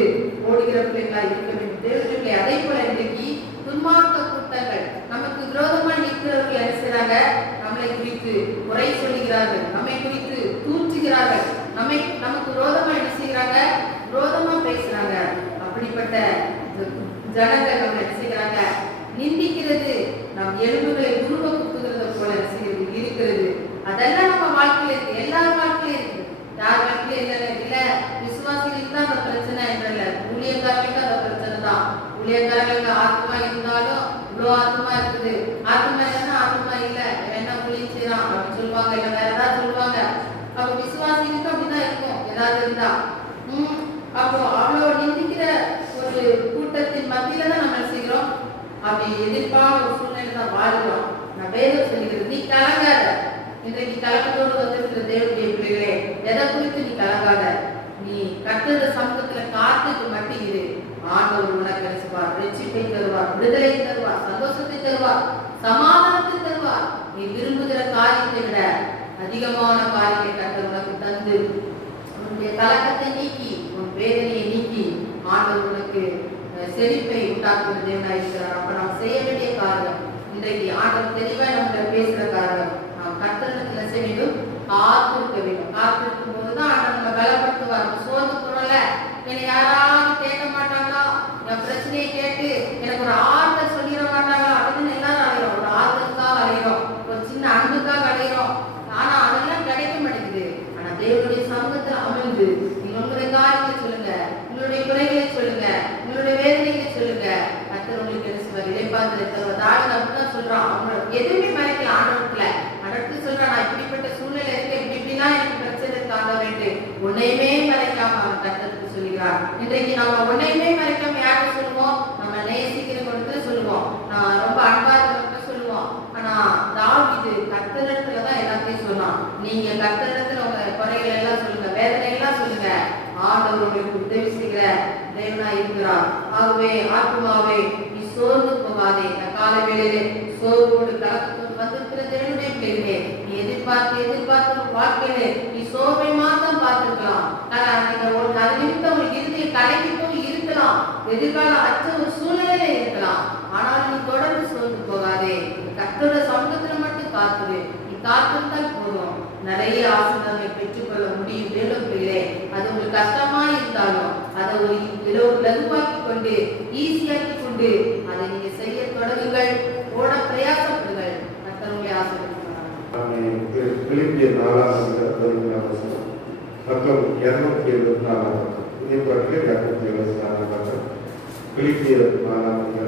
ஓடுகிற பிள்ளைகளா இருக்க வேண்டும். தேவர்களே, அதே போல இன்றைக்கு துன்மார்க்க கூட்டங்கள் நமக்கு விரோதமா நிற்கிறவர்கள் என்ன செய்றாங்க? நம்மளை குறித்து குறை சொல்லுகிறார்கள், நம்மை குறித்து தூற்றுகிறார்கள், நமக்கு விரோதமா என்ன செய்கிறாங்க? விரோதமா பேசுறாங்க. அப்படிப்பட்ட ஜனங்கள் நம்ம என்ன செய்கிறாங்க? நிந்திக்கிறது, நம் எலும்புகளை உருவ குத்துகிறது போல இருக்கிறது. அதெல்லாம் நம்ம வாழ்க்கையில இருக்கு, எல்லாரும் வாழ்க்கையில இருக்கு. யார் வாழ்க்கையில இல்ல விசுவாசிகளுக்கு தான் அந்த பிரச்சனை என்றல்ல, ஊழியக்காரர்களுக்கு அந்த பிரச்சனை தான். ஊழியக்காரர்களுக்கு ஆத்மா இருந்தாலும் இவ்வளோ ஆத்மா இருக்குது, ஆத்மா இல்லைன்னா ஆத்மா இல்லை, என்ன ஊழியம் செய்யறான் அப்படின்னு சொல்லுவாங்க, இல்லை வேற ஏதாவது சொல்லுவாங்க. அப்போ விசுவாசிகளுக்கு அப்படிதான் இருக்கும், ஏதாவது இருந்தா. அப்போ அவ்வளோ நிந்திக்கிற ஒரு கூட்டத்தின் மத்தியில தான் நம்ம செய்கிறோம். அப்படி எதிர்ப்பான ஒரு சூழ்நிலை தான் வாழ்கிறோம். நான் வேதம் சொல்லுகிறது, நீ கலங்காத. இன்றைக்கு கலக்கத்தோடு வந்திருக்கிற தேவனுடைய பிள்ளைகளே, எதை குறித்து நீ கலங்காத. நீ கட்டுற சமூகத்துல காத்துக்கு மட்டும் இரு. ஆண்டவர் உனக்கு கிடைச்சுவார், ரட்சிப்பை தருவார், விடுதலை தருவார், சந்தோஷத்தை தருவார், சமாதானத்தை தருவார். நீ விரும்புகிற காரியத்தை விட அதிகமான காரியத்தை கர்த்தர் உனக்கு தந்து உன்னுடைய கலக்கத்தை நீக்கி உன் வேதனையை நீக்கி ஆண்டவர் உனக்கு செழிப்பை உண்டாக்குகிற தேவனாக இருக்கிறார். அப்ப நாம் செய்ய வேண்டிய காரியம், இன்றைக்கு ஆண்டவர் தெளிவாக நம்மகிட்ட பேசுற காரியம், நாம் கர்த்தரிடத்துல செய்யணும், காத்திருக்க வேண்டும். காத்திருக்கும் போதுதான் ஆண்டவர் நம்ம பலப்படுத்துவார். சோர்ந்து போறோம்ல, என்னை யாராவது கேட்க மாட்டாங்களா, என் பிரச்சனையை கேட்டு எனக்கு ஒரு ஆறுதல் சொல்லிட மாட்டாங்களா அப்படின்னு எல்லாரும் அலைகிறோம். ஒரு ஆறுதலுக்காக அலைகிறோம், ஒரு சின்ன அன்புக்காக அலைகிறோம். ஆனா அதெல்லாம் கிடைக்க மாட்டேங்குது. ஆனா தேவனுடைய சமூகத்தில் அமர்ந்து உங்களுடைய காரியங்களை சொல்லுங்க, உங்களுடைய குறைகளை சொல்லுங்க, உங்களுடைய வேதனைகளை சொல்லுங்க. கர்த்தர் உங்களுக்கு என்ன சொல்வார்? இளைப்பாறுதலை தருவார். தாவீது அப்படிதான் சொல்றான். அவங்க எதுவுமே மறைக்கல ஆண்டவர்ல. அடுத்து சொல்றான், நான் இப்படிப்பட்ட சூழ்நிலை இருக்கு, இப்படிலாம் எனக்கு பிரச்சனை தாங்க வேண்டும், உன்னையுமே மறைக்காம அவன் கர்த்தருக்கு சொல்லுகிறார். இன்றைக்கு நம்ம உன்னையுமே மறைக்காம யார்கிட்ட சொல்லுவோம்? நம்ம நேசிக்கிற கொடுத்து சொல்லுவோம், நான் ரொம்ப அன்பா இருக்கிற சொல்லுவோம். ஆனா தாவீது கர்த்தரிடத்துல தான் எல்லாத்தையும் சொன்னான். நீங்க கர்த்தரிடத்துல உங்க குறைகள் எல்லாம் சொல்லுங்க, வேதனை எல்லாம் சொல்லுங்க. ஆண்டவர் உங்களுக்கு உதவி செய்கிற தேவனா இருக்கிறார். ஆகவே ஆத்மாவே நீ சோர்ந்து போகாதே. இந்த கால வேளையிலே சோர்வோடு கலக்கத்தோடு வந்திருக்கிற தேவனுடைய பிள்ளைகளே, நீ எதிர்பார்த்த வாழ்க்கையிலே நீ சோர்வை மாத்திரம் பார்த்திருக்கலாம். அது நிமித்தம் ஒரு இறுதியை கலைக்கும் இருக்கலாம், எதிர்கால அச்ச ஒரு சூழ்நிலையில இருக்கலாம். ஆனால் நீ தொடர்ந்து சோர்ந்து போகாதே. கர்த்தரோட சமூகத்துல மட்டும் காத்துரு. நீ காத்திருந்தால் போதும், நிறைய ஆசீர்வாதங்களை பெற்றுக்கொள்ள முடியும். தேவப்பிள்ளைகளே, அது உங்களுக்கு கஷ்டமா இருந்தாலும் அதை ஒரு லகுவாக்கி கொண்டு ஈஸியாக்கி கொண்டு அதை நீங்க செய்ய தொடங்குங்கள், ஓட பிரயாசப்படுங்கள். கர்த்தருடைய ஆசீர்வாதம். பிலிப்பியர் 4 பக்கம் 274 இதே பாட்டில் 274 பிலிப்பியர் 4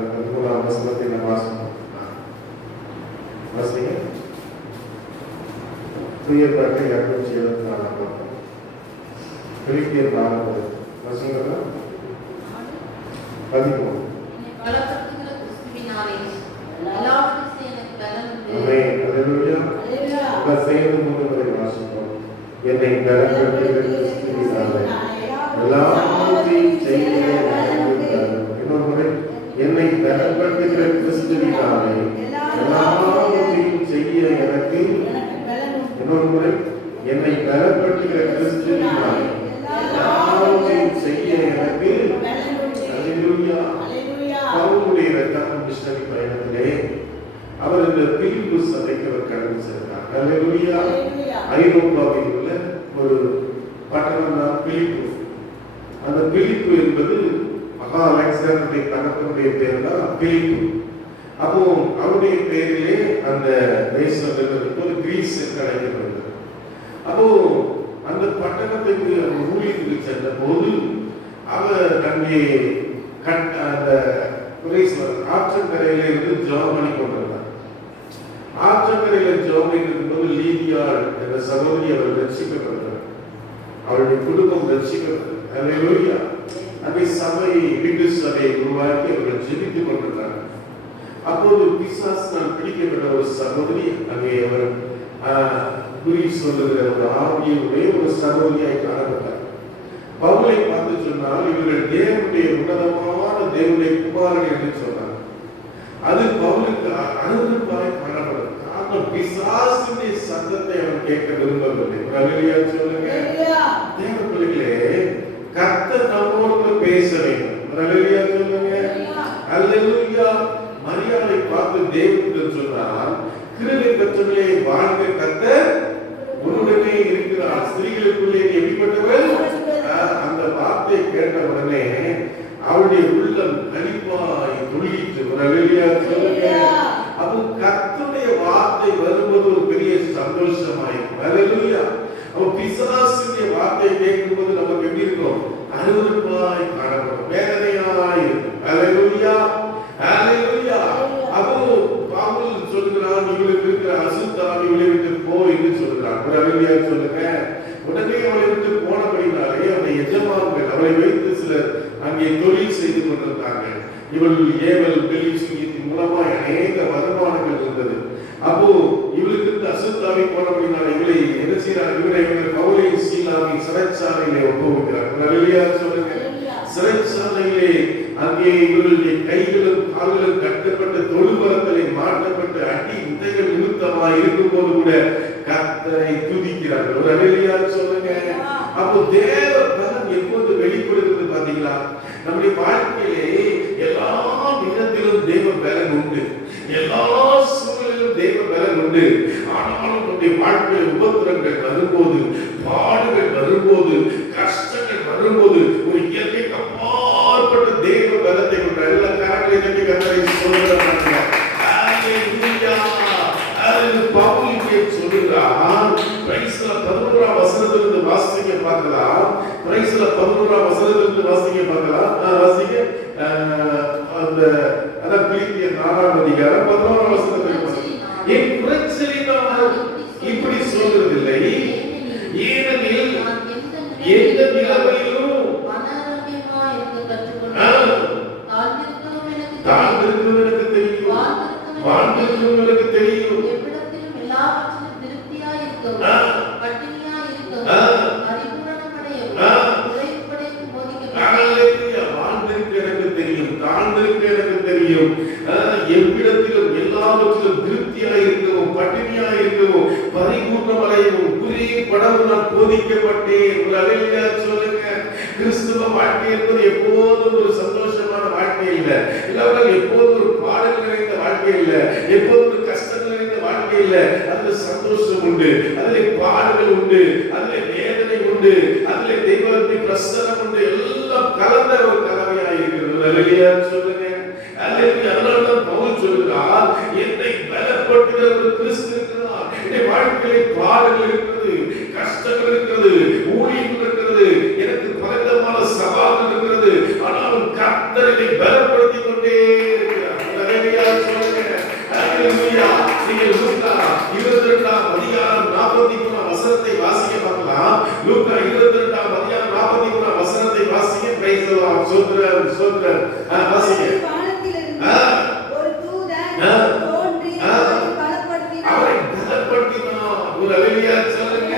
வாசனம் வாசிங்க. பிலிப்பியர் 274 பிலிப்பியர் 4 வாசிங்களா? பதிமூணு. என்னை பலப்படுத்துகிற கிறிஸ்துவினாலே எல்லாவற்றையும் செய்ய இன்னொரு முறை, என்னை பலப்படுத்துகிற கிறிஸ்துவினாலே எல்லாவற்றையும் செய்ய எனக்கு, இன்னொரு முறை, என்னை பலப்படுத்துகிற கிறிஸ்துவினாலே எல்லாவற்றையும் செய்ய எனக்கு. அல்லேலூயா. பவுலுடைய இரண்டாம் மிஷனரி பயணத்திலே அவர் இந்த பிலிப்பு சபைக்கு அவர் கடந்து சென்றார். அல்லேலூயா. ஐரோப்பாவில் உள்ள ஒரு பட்டணம் தான் பிலிப்பு. அந்த பிலிப்பு என்பது மகா அலெக்சாண்டருடைய தகப்பனுடைய பேர் தான் பிலிப்பு. அப்போ அவருடைய பேரிலே அந்த தேசம் ஒரு கிரீஸ் என்று அழைக்கப்படுகிறது. அப்போ அந்த பட்டணத்துக்கு ஊழியத்துக்கு சென்ற போது அவர் அங்கே அந்த ஆற்றங்கரையில இருந்து ஜெபம் பண்ணி கொண்டிருந்தார். ஆற்றங்கரையில ஜெபம் இருக்கும்போது லீதியாள் என்ற சகோதரி அவர் ரட்சிக்கப்படுகிறார். அவருடைய குடும்பம் ரட்சிக்கப்பட்டது. அல்லேலூயா. அந்த சபை வீட்டு சபையை உருவாக்கி அவர்கள் ஜெபித்துக் கொண்டிருந்தார். அப்போது பிசாசினால் பிடிக்கப்பட்ட ஒரு சகோதரி அங்கே அவர் குறி சொல்லுகிற ஒரு ஆவியுடைய ஒரு சகோதரியாய் காணப்பட்டார். பவுலை பார்த்த என்று சொன்னால் இவர்கள் தேவனுடைய உன்னதமான தேவனுடைய குமாரன் என்று சொன்னார். அது பவுலுக்கு அருவருப்பாய் காணப்படும். காரணம், பிசாசுடைய சத்தத்தை அவன் கேட்க விரும்பவில்லை. அல்லேலூயா சொல்லுங்க. தேவ பிள்ளைகளே, கர்த்தர் நம்மோடு பேச வேண்டும். அல்லேலூயா சொல்லுங்க. அல்லேலூயா. மரியாதை பார்த்து தேவன் சொன்னார், கிருபை பெற்றவளே வாழ்க, கர்த்தர் உன்னுடனே இருக்கிறார், ஸ்திரீகளுக்குள்ளே எப்படிப்பட்டவள். அந்த வார்த்தை கேட்ட உடனே அவருடைய உள்ளம் களிப்பாய் துள்ளிட்டு. அல்லேலூயா சொல்லுங்க. அப்போ கர்த்தருடைய வார்த்தை வரும்போது ஒரு பெரிய சந்தோஷமாயிருக்கும். அல்லேலூயா. அப்போ பிசாசுடைய வார்த்தை கேட்கும்போது நமக்கு எப்படி இருக்கும்? அருவருப்பாய் காணப்படும், வேதனையாய் இருக்கும். அல்லேலூயா. அல்லேலூயா. அப்போ பவுல் சொல்கிறான், இவளுக்கு இருக்கிற அசுத்தாவி இவளை விட்டு போ என்று சொல்கிறான். அல்லேலூயா சொல்லுங்க. உடனே அவளை விட்டு போனபடினாலே அவனை எஜமான்கள் அவளை வைத்து சிலர் அங்கே தொழில் செய்து கொண்டிருந்தாங்க. இவள் ஏவல் வெள்ளி சுங்கியத்தின் மூலமாய் அநேக வருமானங்கள் இருந்தது. அப்போ இவளுக்கு இருந்த அசுத்தாவி போனபடினால இவளை என்ன செய்யறாங்க? இவர்கள் பவுலையும் சீலாவையும் சிறைச்சாலையிலே ஒப்புவிக்கிறார். அல்லேலூயா சொல்லுங்க. சிறைச்சாலையிலே அங்கே இவர்களுடைய கைகளும் கால்களும் கட்டப்பட்ட தொழுமரத்திலே மாட்டப்பட்டு அடி உதைகள் நிமித்தமாய் இருக்கும் போது கூட கர்த்தரை துதிக்கிறார்கள். ஒரு அல்லேலூயா சொல்லுங்க. அப்போ தேவ பலன் எப்போது வெளிப்படுகிறது பாத்தீங்களா? நம்முடைய வாழ்க்கையிலே எல்லா விதத்திலும் தேவ பலன் உண்டு, எல்லா சூழலிலும் தேவ பலன் உண்டு. ஆனாலும் நம்முடைய வாழ்க்கையில் உபத்திரங்கள் வரும்போது, பாடுகள் வரும்போது, கஷ்டங்கள் வரும்போது ஒரு இயற்கைக்கு அப்பாற்பட்ட தேவ பலத்தை கொண்ட எல்லா கரங்களை தட்டி கர்த்தரை சொல்லுகிறாங்க. அல்லேலூயா. பவுல் இங்கே சொல்லுகிறார். பிரைஸ்ல 11ஆம் வசனத்திலிருந்து வாசிங்க பார்க்கலாம். பிரைஸ்ல 11ஆம் வசனத்திலிருந்து வாசிங்க பார்க்கலாம். வாசிங்க. அந்த பிலிப்பியர் 4ஆம் அதிகாரம் 11ஆம் வசனத்தில் என் குறைச்சலினால் இப்படி சொல்றதில்லை, ஏனெனில் எந்த நிலைமையிலும் தாழ்ந்திருக்கும் எனக்கு தெரியும், வாழ்ந்திருக்கும் எனக்கு தெரியும், எவ்விடத்திலும் எல்லாவற்றிலும் திருப்தியாய் இருக்கவும், பட்டினியாய் இருக்கவும், பரிபூர்ணம் அடையவும் குறிப்படவும் நான் போதிக்கப்பட்டேன். ஒரு அல்லேலூயா சொல்லுங்க. கிறிஸ்துவ வாழ்க்கை என்பது எப்போதும் ஒரு சந்தோஷமான வாழ்க்கை இல்லை, இல்லாமல் எப்போதும் ஒரு பாடல் நிறைந்த வாழ்க்கை இல்லை, எப்போதும் ஒரு கஷ்டங்கள் நிறைந்த வாழ்க்கை இல்லை. அதுல சந்தோஷம் உண்டு, அதுல பாடுகள் உண்டு, அதுல வேதனை உண்டு, அதுல தெய்வத்தின் பிரசன்னம் உண்டு, எல்லாம் கலந்த ஒரு கலவையாக இருக்கிறது. அல்லேலூயா சொல்லுங்க. அதனால்தான் பவுல் சொல்கிறார், என்னை பலப்படுத்துகிற ஒரு கிறிஸ்து இருக்கிறார். என்னுடைய வாழ்க்கையிலே பாடுகள் இருக்கிறது, கஷ்டங்கள் இருக்கிறது, ஊழியங்கள் இருக்கிறது, எனக்கு பலவிதமான சவால்கள் இருக்கிறது. ஆனாலும் கர்த்தர் என்னை பலப்படுத்திக் கொண்டே இருக்கிறார். அல்லேலூயா சொல்லுங்க. அல்லேலூயா. நீங்கள் லூக்கா 22ஆம் அதிகாரம் 43ஆம் வசனத்தை வாசிக்க பார்க்கலாம். லூக்கா 22ஆம் அதிகாரம் 43ஆம் வசனத்தை வாசிக்க. Praise the Lord. ஸ்தோத்திரம், ஸ்தோத்திரம். வாசிங்க. ஒரு தூதன் தோன்றி அவரை பலப்படுத்தினார். ஒரு அல்லேலூயா சொல்லுங்க.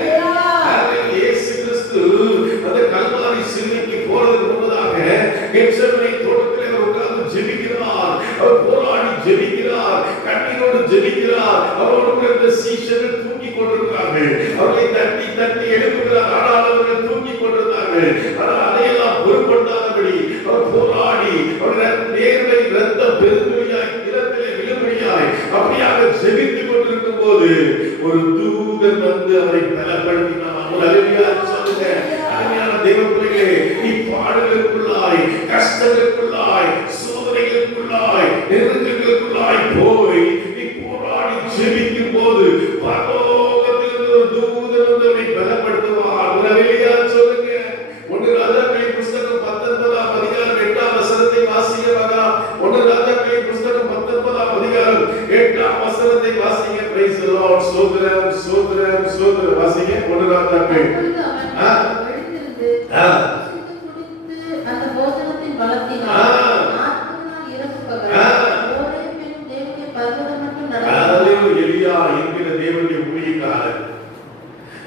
இயேசு கிறிஸ்து அந்த கல்வாரி சிலுவைக்கு போறதுக்கு முன்னதாக கெத்செமனே தோட்டத்திலே அவர் உட்கார்ந்து ஜெபிக்கிறார். அவர் போராடி ஜெபிக்கிறார், கண்ணீரோடு ஜெபிக்கிறார். அவரோடு இருந்த சீஷர்கள் தூங்கிக் கொண்டிருக்கிறார்கள். அவர்களை தட்டி தட்டி எழுப்புகிறார். ஆனால் அவர்கள் தூங்கிக் கொண்டிருந்தார்கள். ஆனால் அதையெல்லாம் பொருட்படுத்தாதபடி அவர் போராடி அவர்கள் நேர்மை இரத்த பெருந்துளியாய் நிலத்திலே விழும்படியாய் அப்படியாக ஜெபித்துக் கொண்டிருக்கும் போது ஒரு தூதன் வந்து அவரை பலப்படுத்தினார். அல்லேலூயா சொல்லுங்க. அருமையான தேவ பிள்ளைகளே, நீ பாடுகளுக்குள்ளாய், கஷ்டங்களுக்குள்ளாய், சோதனைகளுக்குள்ளாய், நெருக்கங்களுக்குள்ளாய் போய் நீ போராடி ஜெபிக்கும் போது பரலோகத்திலிருந்து ஒரு தூதன் வந்து உன்னை பலப்படுத்துவார். அல்லேலூயா சொல்லுங்க. 1 ராஜாக்களின் புத்தகம் 19ஆம் அதிகாரம் 8ஆம் வசனத்தை வாசிக்க பார்க்கலாம். 1 ராஜாக்களின் புத்தகம் 19ஆம் அதிகாரம் 8ஆம் வசனத்தை வாசிங்க. Praise the Lord. ஸ்தோத்திரம், ஸ்தோத்திரம், ஸ்தோத்திரம். வாசிங்க. 1 ராஜாக்கள். அந்த போஜனத்தின் பலத்தினால் ஆத்மனால் இறங்குபவர் ஓரேபின் தேவனுடைய பர்வதம் மட்டும் நடந்தார். எலியா என்கிற தேவனுடைய ஊழியக்காரர்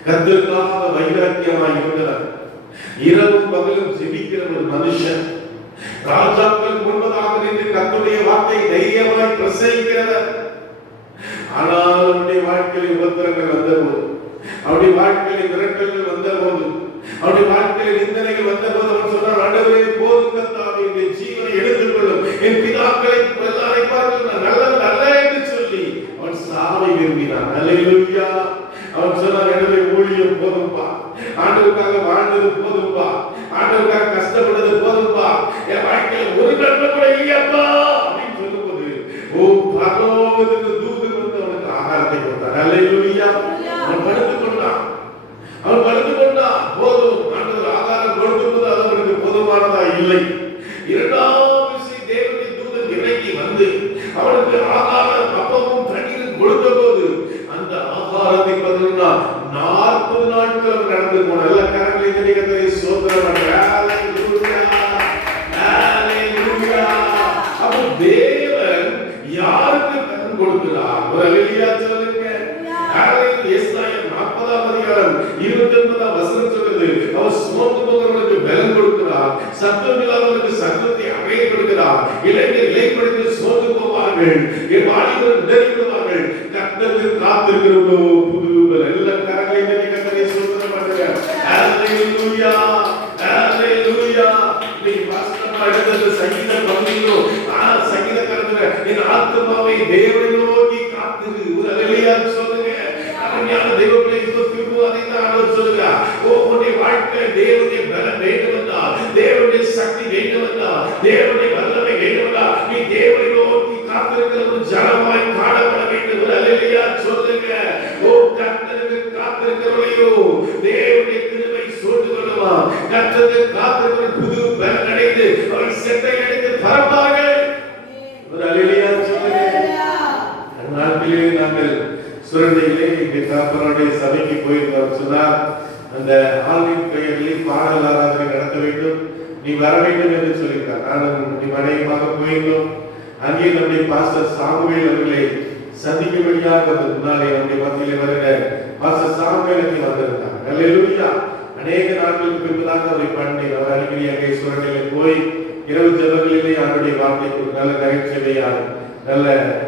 கர்த்தருக்காக வைராக்கியமாய் இருந்தவர். இரவும் பகலும் ஜெபிக்க ஜெயிக்கிற ஒரு மனுஷன். ராஜாக்கள் முன்பதாக நின்று கர்த்தருடைய வார்த்தை தைரியமாய் பிரசங்கிக்கிறவர். ஆனால் அவருடைய வாழ்க்கையில் உபத்திரங்கள் வந்தபோது, அவருடைய வாழ்க்கையில் மிரட்டல்கள் வந்தபோது, அவருடைய வாழ்க்கையில் நிந்தனைகள் வந்தபோது அவன் சொன்னார், ஆண்டவரே போதும் கர்த்தாவே, என் ஜீவனை எடுத்துக்கொள்ளும், என் பிதாக்களை எல்லாரையும் பார்க்க நல்லது அல்ல என்று சொல்லி அவன் சாவை விரும்பினான். அல்லேலூயா. அவன் சொன்னார், என்னுடைய ஊழியம் போதும்பா, ஆண்டவருக்காக வாழ்ந்தது போதும்பா, ஆண்டவருக்காக கஷ்டப்பட்டது போதும்பா, என் வாழ்க்கையில் ஒரு நன்மை கூட இல்லையாப்பா அப்படின்னு சொல்லும்போது பரலோகத்துக்கு தூதன் வந்து அவனுக்கு ஆகாரத்தை கொடுத்தார். அல்லேலூயா. அவன் படுத்துக் கொண்டான். போதும், ஆண்டவர் ஆகாரம் கொடுத்தபோது அது அவனுக்கு போதுமானதா இல்லை. இரண்டாவது தேவனுடைய தூதன் இறங்கி வந்து அவனுக்கு ஆகாரம் அப்பமும் தண்ணீரும் கொடுத்த போது அந்த ஆகாரத்தை பதிலா 40 நாட்கள் நடந்து போன எல்லா கரங்களை கர்த்தரை ஸ்தோத்திரம் பண்ணுங்க. அப்போ தேவன் யாருக்கு பலன் கொடுக்கிறார்? ஒரு அல்லேலூயா சொல்லுங்க. ஏசாயா 40ஆம் அதிகாரம் 29ஆம் வசனம் சொல்லுது, அவர் சோர்ந்து போகிறவர்களுக்கு பலன் கொடுக்கிறார், சத்தம் இல்லாதவர்களுக்கு சத்தத்தை அடைய கொடுக்கிறார், இளைஞர் இளைப்படைந்து சோர்ந்து போவார்கள், வாலிபர் இடறிவிடுவார்கள், கர்த்தருக்கு காத்திருக்கிறவர்களோ புது பலன். எல்லா கரங்களையும் தட்டி கர்த்தரை ஸ்தோத்திரம் பண்ணுங்க. அல்லேலூயா, அல்லேலூயா. நீ வாசகமா எடுத்த சங்கீத பகுதியிலோ சங்கீதக்காரத்துல என் ஆத்மாவை தேவனை நோக்கி காத்திரு. ஒரு அல்லேலூயா சொல்லுங்க. அருமையான தெய்வங்களே, இப்போ திரும்ப அதை தான் ஆண்டவர் சொல்லுகிறார். உன்னுடைய வாழ்க்கையில் தேவனுடைய பலம் வேண்டும் என்றால், தேவனுடைய சக்தி வேண்டும் என்றால், தேவனுடைய வல்லமை வேண்டும் என்றால், நீ தேவனை நோக்கி காத்திருக்கிற ஒரு ஜனமாய் காணப்பட வேண்டும். ஒரு அல்லேலூயா சொல்லுங்க. கர்த்தருக்கு காத்திருக்கிறவர்களையோ தேவனுடைய கிருபை சூழ்ந்து கொள்ளுமா. கர்த்தருக்கு காத்திருக்கிற புது பலன் அடைந்து அவர்கள் செட்டை அடைந்து பரப்பார்கள். ஒரு அல்லேலூயா சொல்லுங்க. நாட்களிலே நாங்கள் சுரண்டையிலே இங்கே தாப்பனுடைய சபைக்கு போயிருந்தோம். சொன்னார், அந்த ஆன்லைன் பெயரில் பாடல் ஆராதனை நடத்த வேண்டும், நீ வர வேண்டும் என்று சொல்லியிருக்கார். நானும் மனைவியாக போயிருந்தோம். அங்கே நம்முடைய பாஸ்டர் சாமுவேல் அவர்களை சந்திக்கும்படியாக முன்னாலே நம்முடைய மத்தியிலே வருகிற பாஸ்டர் சாமுவேல் அங்கே வந்திருந்தார். அல்லேலூயா. அநேக நாட்களுக்கு பின்புதாக அவரை பண்ணி அவர் அடிக்கடி அங்கே சுரண்டையிலே போய் இரவு ஜபங்களிலே அவருடைய வார்த்தைக்கு ஒரு நல்ல நகைச்சுவையாக நல்ல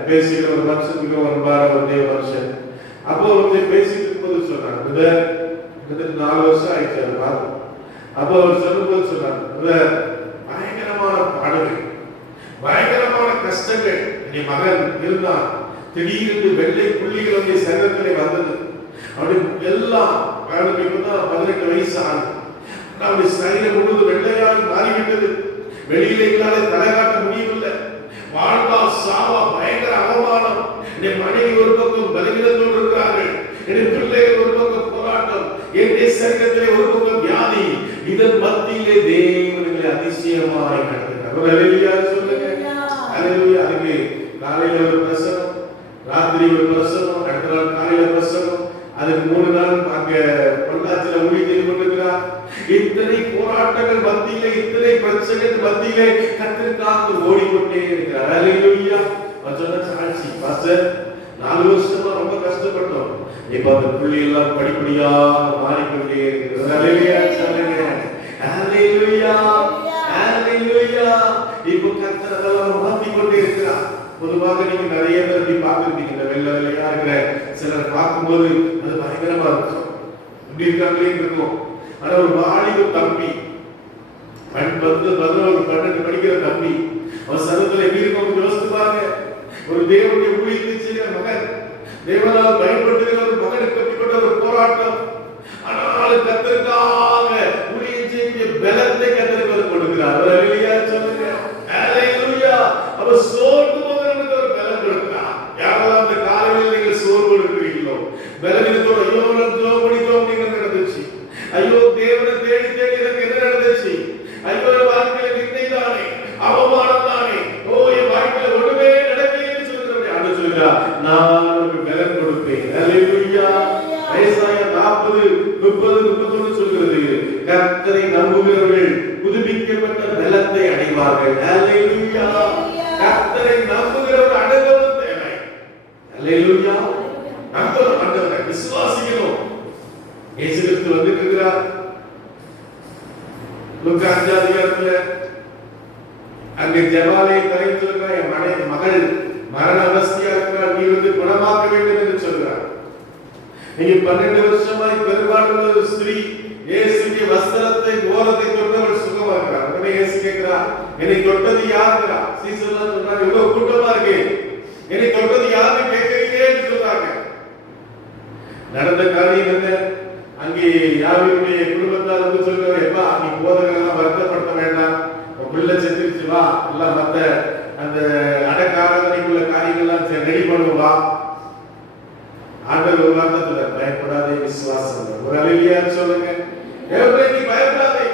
பேசுகிற ஒரு மனுஷன், மிகவும் அன்பான ஒரு தேவ மனுஷன். அப்போ வந்து பேசிட்டு இருக்கும்போது சொன்னாங்க, கிட்டத்தட்ட 4 வருஷம் ஆயிடுச்சு அவர் பார்த்தோம். அப்போ அவர் சொல்லும்போது சொன்னாங்க, பயங்கரமான பாடுகள், பயங்கரமான கஷ்டங்கள். என் மகன் இருந்தான், திடீரென்று வெள்ளை புள்ளிகள் வந்து சரீரத்திலே வந்தது. அப்படி எல்லாம் அவனுக்கு இப்பதான் 18 வயசு ஆனது. அவனுடைய சரீரம் முழுவதும் வெள்ளையால் மாறிவிட்டது. வெளியிலே தலை காட்ட முடியவில்லை. வாழ்வா சாவா பயங்கர அவமானம். என் மனைவி ஒரு பக்கம் பலவீனத்தோடு இருக்கிறார்கள், என் பிள்ளைகள் ஒரு பக்கம் போராட்டம், என் சரீரத்திலே ஒரு பக்கம் வியாதி. இதன் மத்தியிலே தேவனை அதிசயமாய் நடத்துகிறார். அல்லேலூயா சொல்லுங்க. அல்லேலூயா. அதுக்கு காலையில ஒரு பிரசனம், ராத்திரி ஒரு பிரசனம், அடுத்த நாள் காலையில பிரசனம், அதுக்கு 3 நாள் அங்க பொள்ளாச்சியில ஊழியத்தில் கொண்டிருக்கிறார். இத்தனை போராட்டங்கள் மத்தியிலே, இத்தனை பிரச்சனைகள் மத்தியிலே கர்த்தருக்காக ஓடிக்கொண்டே இருக்கிறார். அல்லேலூயா. சொன்ன சாட்சி, பாஸ்டர் 4 வருஷமா ரொம்ப கஷ்டப்பட்டோம், இப்ப அந்த புள்ளி எல்லாம் படிப்படியாக மாறிக்கொண்டே இருக்கிறது. அல்லேலூயா சொல்லுங்க. அல்லேலூயா, அல்லேலூயா. இப்போ கர்த்தர் அதெல்லாம் மாற்றிக் கொண்டே இருக்கிறார். பொதுவாக நீங்க நிறைய பேர் இப்படி பார்த்துருப்பீங்க, இந்த வெள்ளை வெள்ளையா இருக்கிற சிலர் பார்க்கும்போது அது பயங்கரமா இருக்கும், இப்படி இருக்காங்களே இருக்கும். ஆனா ஒரு வாலிப தம்பி, 12 படிக்கிற தம்பி, அவன் சர்வத்துல எப்படி இருக்கும் யோசித்து பாருங்க. ஒரு தேவனுடைய ஊழியத்தை செய்கிற மகன், தேவனால் பயன்படுத்துகிற ஒரு மகனுக்கு அப்படிப்பட்ட ஒரு போராட்டம். ஆனால் கர்த்தருக்காக ஊழியம் செய்ய பலத்தை கர்த்தருக்கு கொடுக்கிறார். அல்லேலூயா சொல்லுங்க. அல்லேலூயா. அவர் சோர்ந்து போகிறவனுக்கு ஒரு பலம் கொடுக்கிறார். யாரெல்லாம் அந்த காலையில் நீங்கள் சோர்வு இருக்கிறீங்களோ, பலவீனத்தோட ஐயோ நான் ஜெபம் பண்ணிட்டோம் அப்படின்னு நடந்துச்சு, ஐயோ தேவனை தேடி தேடி எனக்கு என்ன நடந்துச்சு, ஐயோ வாழ்க்கையில நிந்தைதானே, அவமானம் தானே, ஓ என் வாழ்க்கையில ஒண்ணுமே நடக்கலைன்னு சொல்லுறவங்க ஆண்டு சொல்லுறா, நான் உனக்கு பலன் கொடுப்பேன். அல்லேலூயா. ஏசாயா 40:30-31 சொல்கிறது, கர்த்தரை நம்புகிறவர்கள் புதுப்பிக்கப்பட்ட பலத்தை அடைவார்கள். அல்லேலூயா. கர்த்தரை நம்புகிறவர் அனுபவம் தேவை. அல்லேலூயா. நம்புறோம், ஆண்டவரை விசுவாசிக்கணும். இயேசு கிறிஸ்து வந்துட்டு இருக்கிறார். லூக்கா 5 அங்கே ஜெபாலை தலைவி சொல்கிறார், என் மகள் மரண அவஸ்தையா இருக்கிறார், நீ வந்து குணமாக்க வேண்டும் என்று சொல்கிறார். நீங்க 12 வருஷமாய் பெரும்பாலுள்ள ஒரு ஸ்திரீ இயேசுவின் வஸ்திரத்தை ஓரத்தை தொட்டவள் சுகமா இருக்கிறார். உடனே இயேசு கேட்கிறார், என்னை தொட்டது யாருங்கிறா? சீசர்லாம் சொல்றாங்க, இவ்வளவு கூட்டமா இருக்கு, என்னை தொட்டது யாருன்னு கேட்கிறீங்கன்னு சொல்றாங்க. நடந்த காரியம் என்ன? அங்கே யாருடைய குடும்பத்தார் வந்து சொல்றாரு, எப்பா நீ போதகரெல்லாம் வருத்தப்படுத்த வேண்டாம், பிள்ளை செத்துருச்சு, வா எல்லாம் மத்த அந்த அடக்காரதனைக்குள்ள காரியங்கள்லாம் ரெடி பண்ணுவா. ஆண்டவர் ஒரு வார்த்தை சொல்றார், பயப்படாதே, விசுவாசம். ஒரு அல்லேலூயா சொல்லுங்க. நீ பயப்படாதே,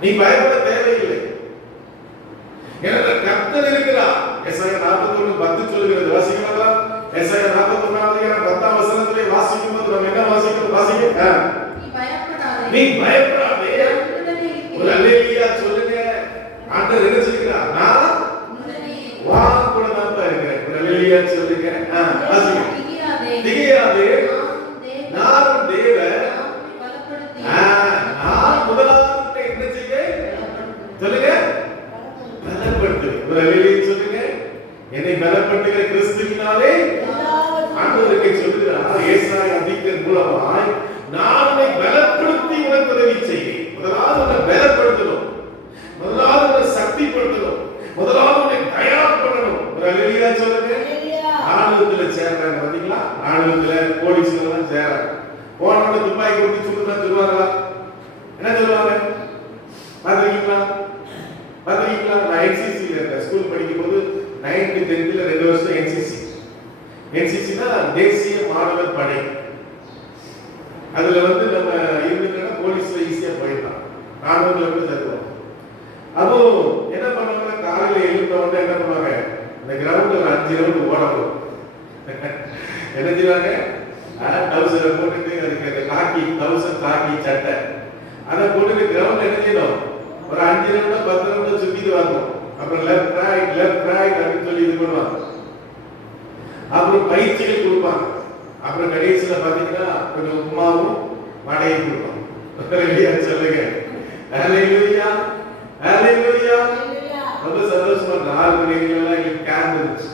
நீ பயப்பட தேவையில்லை. ஏன்னா கர்த்தர் இருக்கிறார். எசாயா 41:10 சொல்லுகிறது, வாசிக்கிறீங்களா? எசாயா 41:10 வசனத்திலே வாசிக்கும் போது நம்ம என்ன வாசிக்கிறோம்? வாசிக்க நீ பயப்படாதே. ஒரு அல்லேலூயா சொல்லுங்க. ஆண்டவர் என்ன சொல்கிறார்? நான் வா கூட தான் இருக்கிறேன். ஒரு அல்லேலூயா சொல்லுங்க. வாசிங்க. திகையாதே, நான் தேவன், நான் முதலாவது என்ன செய்ய சொல்லுங்க, பலப்படுத்து. ஒரு அல்லேலூயா சொல்லுங்க. என்னை பலப்படுத்துகிற கிறிஸ்துவினாலே ஆண்டவருக்கு சொல்லுகிறார். ஏசாயா தீர்க்கதரிசி மூலமாய் நான் உன்னை பலப்படுத்தி உனக்கு உதவி செய்வேன். முதலாவது உன்னை பலப்படுத்தணும், முதலாவது உன்னை சக்திப்படுத்தணும், முதலாவது உன்னை தயார் பண்ணணும். ஒரு அல்லேலூயா சொல்லுங்க. ராணுவத்துல சேர்றாங்க பாத்தீங்களா? ராணுவத்துல போலீஸ்ல எல்லாம் சேர்றாங்க. போனவங்க துப்பாக்கி கொடுத்து சுடுனா சொல்லுவாங்களா? என்ன சொல்லுவாங்க? பாத்தீங்களா? நான் என்சிசில இருந்தேன். ஸ்கூல் படிக்கும் போது 9th 10th 2 வருஷம் என்சிசி. என்சிசினா தேசிய மாணவர் படை. அதுல வந்து நம்ம இருந்துட்டா போலீஸ்ல ஈஸியா போயிடலாம். ராணுவத்துல வந்து சேர்த்துவோம். அப்போ என்ன பண்ணுவாங்க? காலையில எழுந்த உடனே என்ன பண்ணுவாங்க? இந்த கிரவுண்ட்ல 5 ரவுண்ட் ஓடணும். என்ன செய்வாங்க? டவுசரை போட்டுட்டு அதுக்கு அந்த காக்கி டவுசர் காக்கி சட்டை அதை போட்டுட்டு கிரவுண்ட் என்ன செய்யணும்? ஒரு 5 ரவுண்ட் 10 ரவுண்ட் சுத்திட்டு வரணும். அப்புறம் லெஃப்ட் ரைட் அப்படின்னு சொல்லி இது பண்ணுவாங்க. அப்புறம் பயிற்சிகள் கொடுப்பாங்க. அப்புறம் கடைசியில பாத்தீங்கன்னா கொஞ்சம் உப்புமாவும் வடையும் கொடுப்பாங்க. சொல்லுங்க. ஹல்லேலூயா, ஹல்லேலூயா. ரொம்ப சந்தோஷமா 4 மணிக்கெல்லாம் எங்களுக்கு கேம்ப் இருந்துச்சு.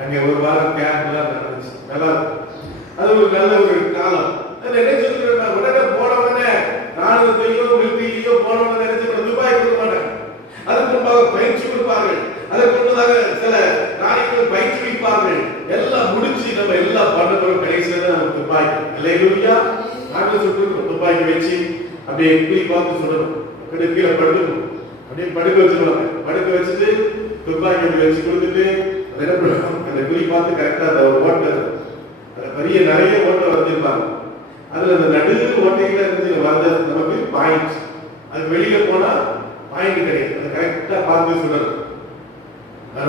அங்கே ஒரு வாரம் கேம்ப் எல்லாம் நடந்துச்சு. நல்லா அது ஒரு நல்ல ஒரு காலம். என்ன சொல்றேன், உடனே போனவனே ராணுவத்திலேயோ மிலிட்டரியிலேயோ போனவனே நினைச்சு துபாய் கொடுக்க மாட்டாங்க. அதுக்கு முன்பாக பயிற்சி கொடுப்பார்கள். அதற்கு முன்னதாக சில காரியங்கள் பயிற்றுவிப்பார்கள். எல்லாம் முடிச்சு நம்ம எல்லாம் பண்ண போறோம். கடைசியில நம்ம துப்பாக்கி அல்லேலூயா நாங்க சுட்டு துப்பாக்கி வச்சு அப்படியே குறி பார்த்து சுடணும். கீழே படுக்கணும். அப்படியே படுக்க வச்சிருவாங்க. படுக்க வச்சுட்டு துப்பாக்கி அப்படி வச்சு கொடுத்துட்டு என்ன பண்ணுவோம்? அந்த குறி பார்த்து கரெக்டா அந்த ஓட்டை அது பெரிய நிறைய ஓட்டை வந்திருப்பாங்க. அதுல அந்த நடு ஓட்டையில இருந்து வந்த நமக்கு பாயிண்ட். அது வெளியில போனா பாயிண்ட் கிடைக்கும். அதை கரெக்டா பார்த்து சுடணும்.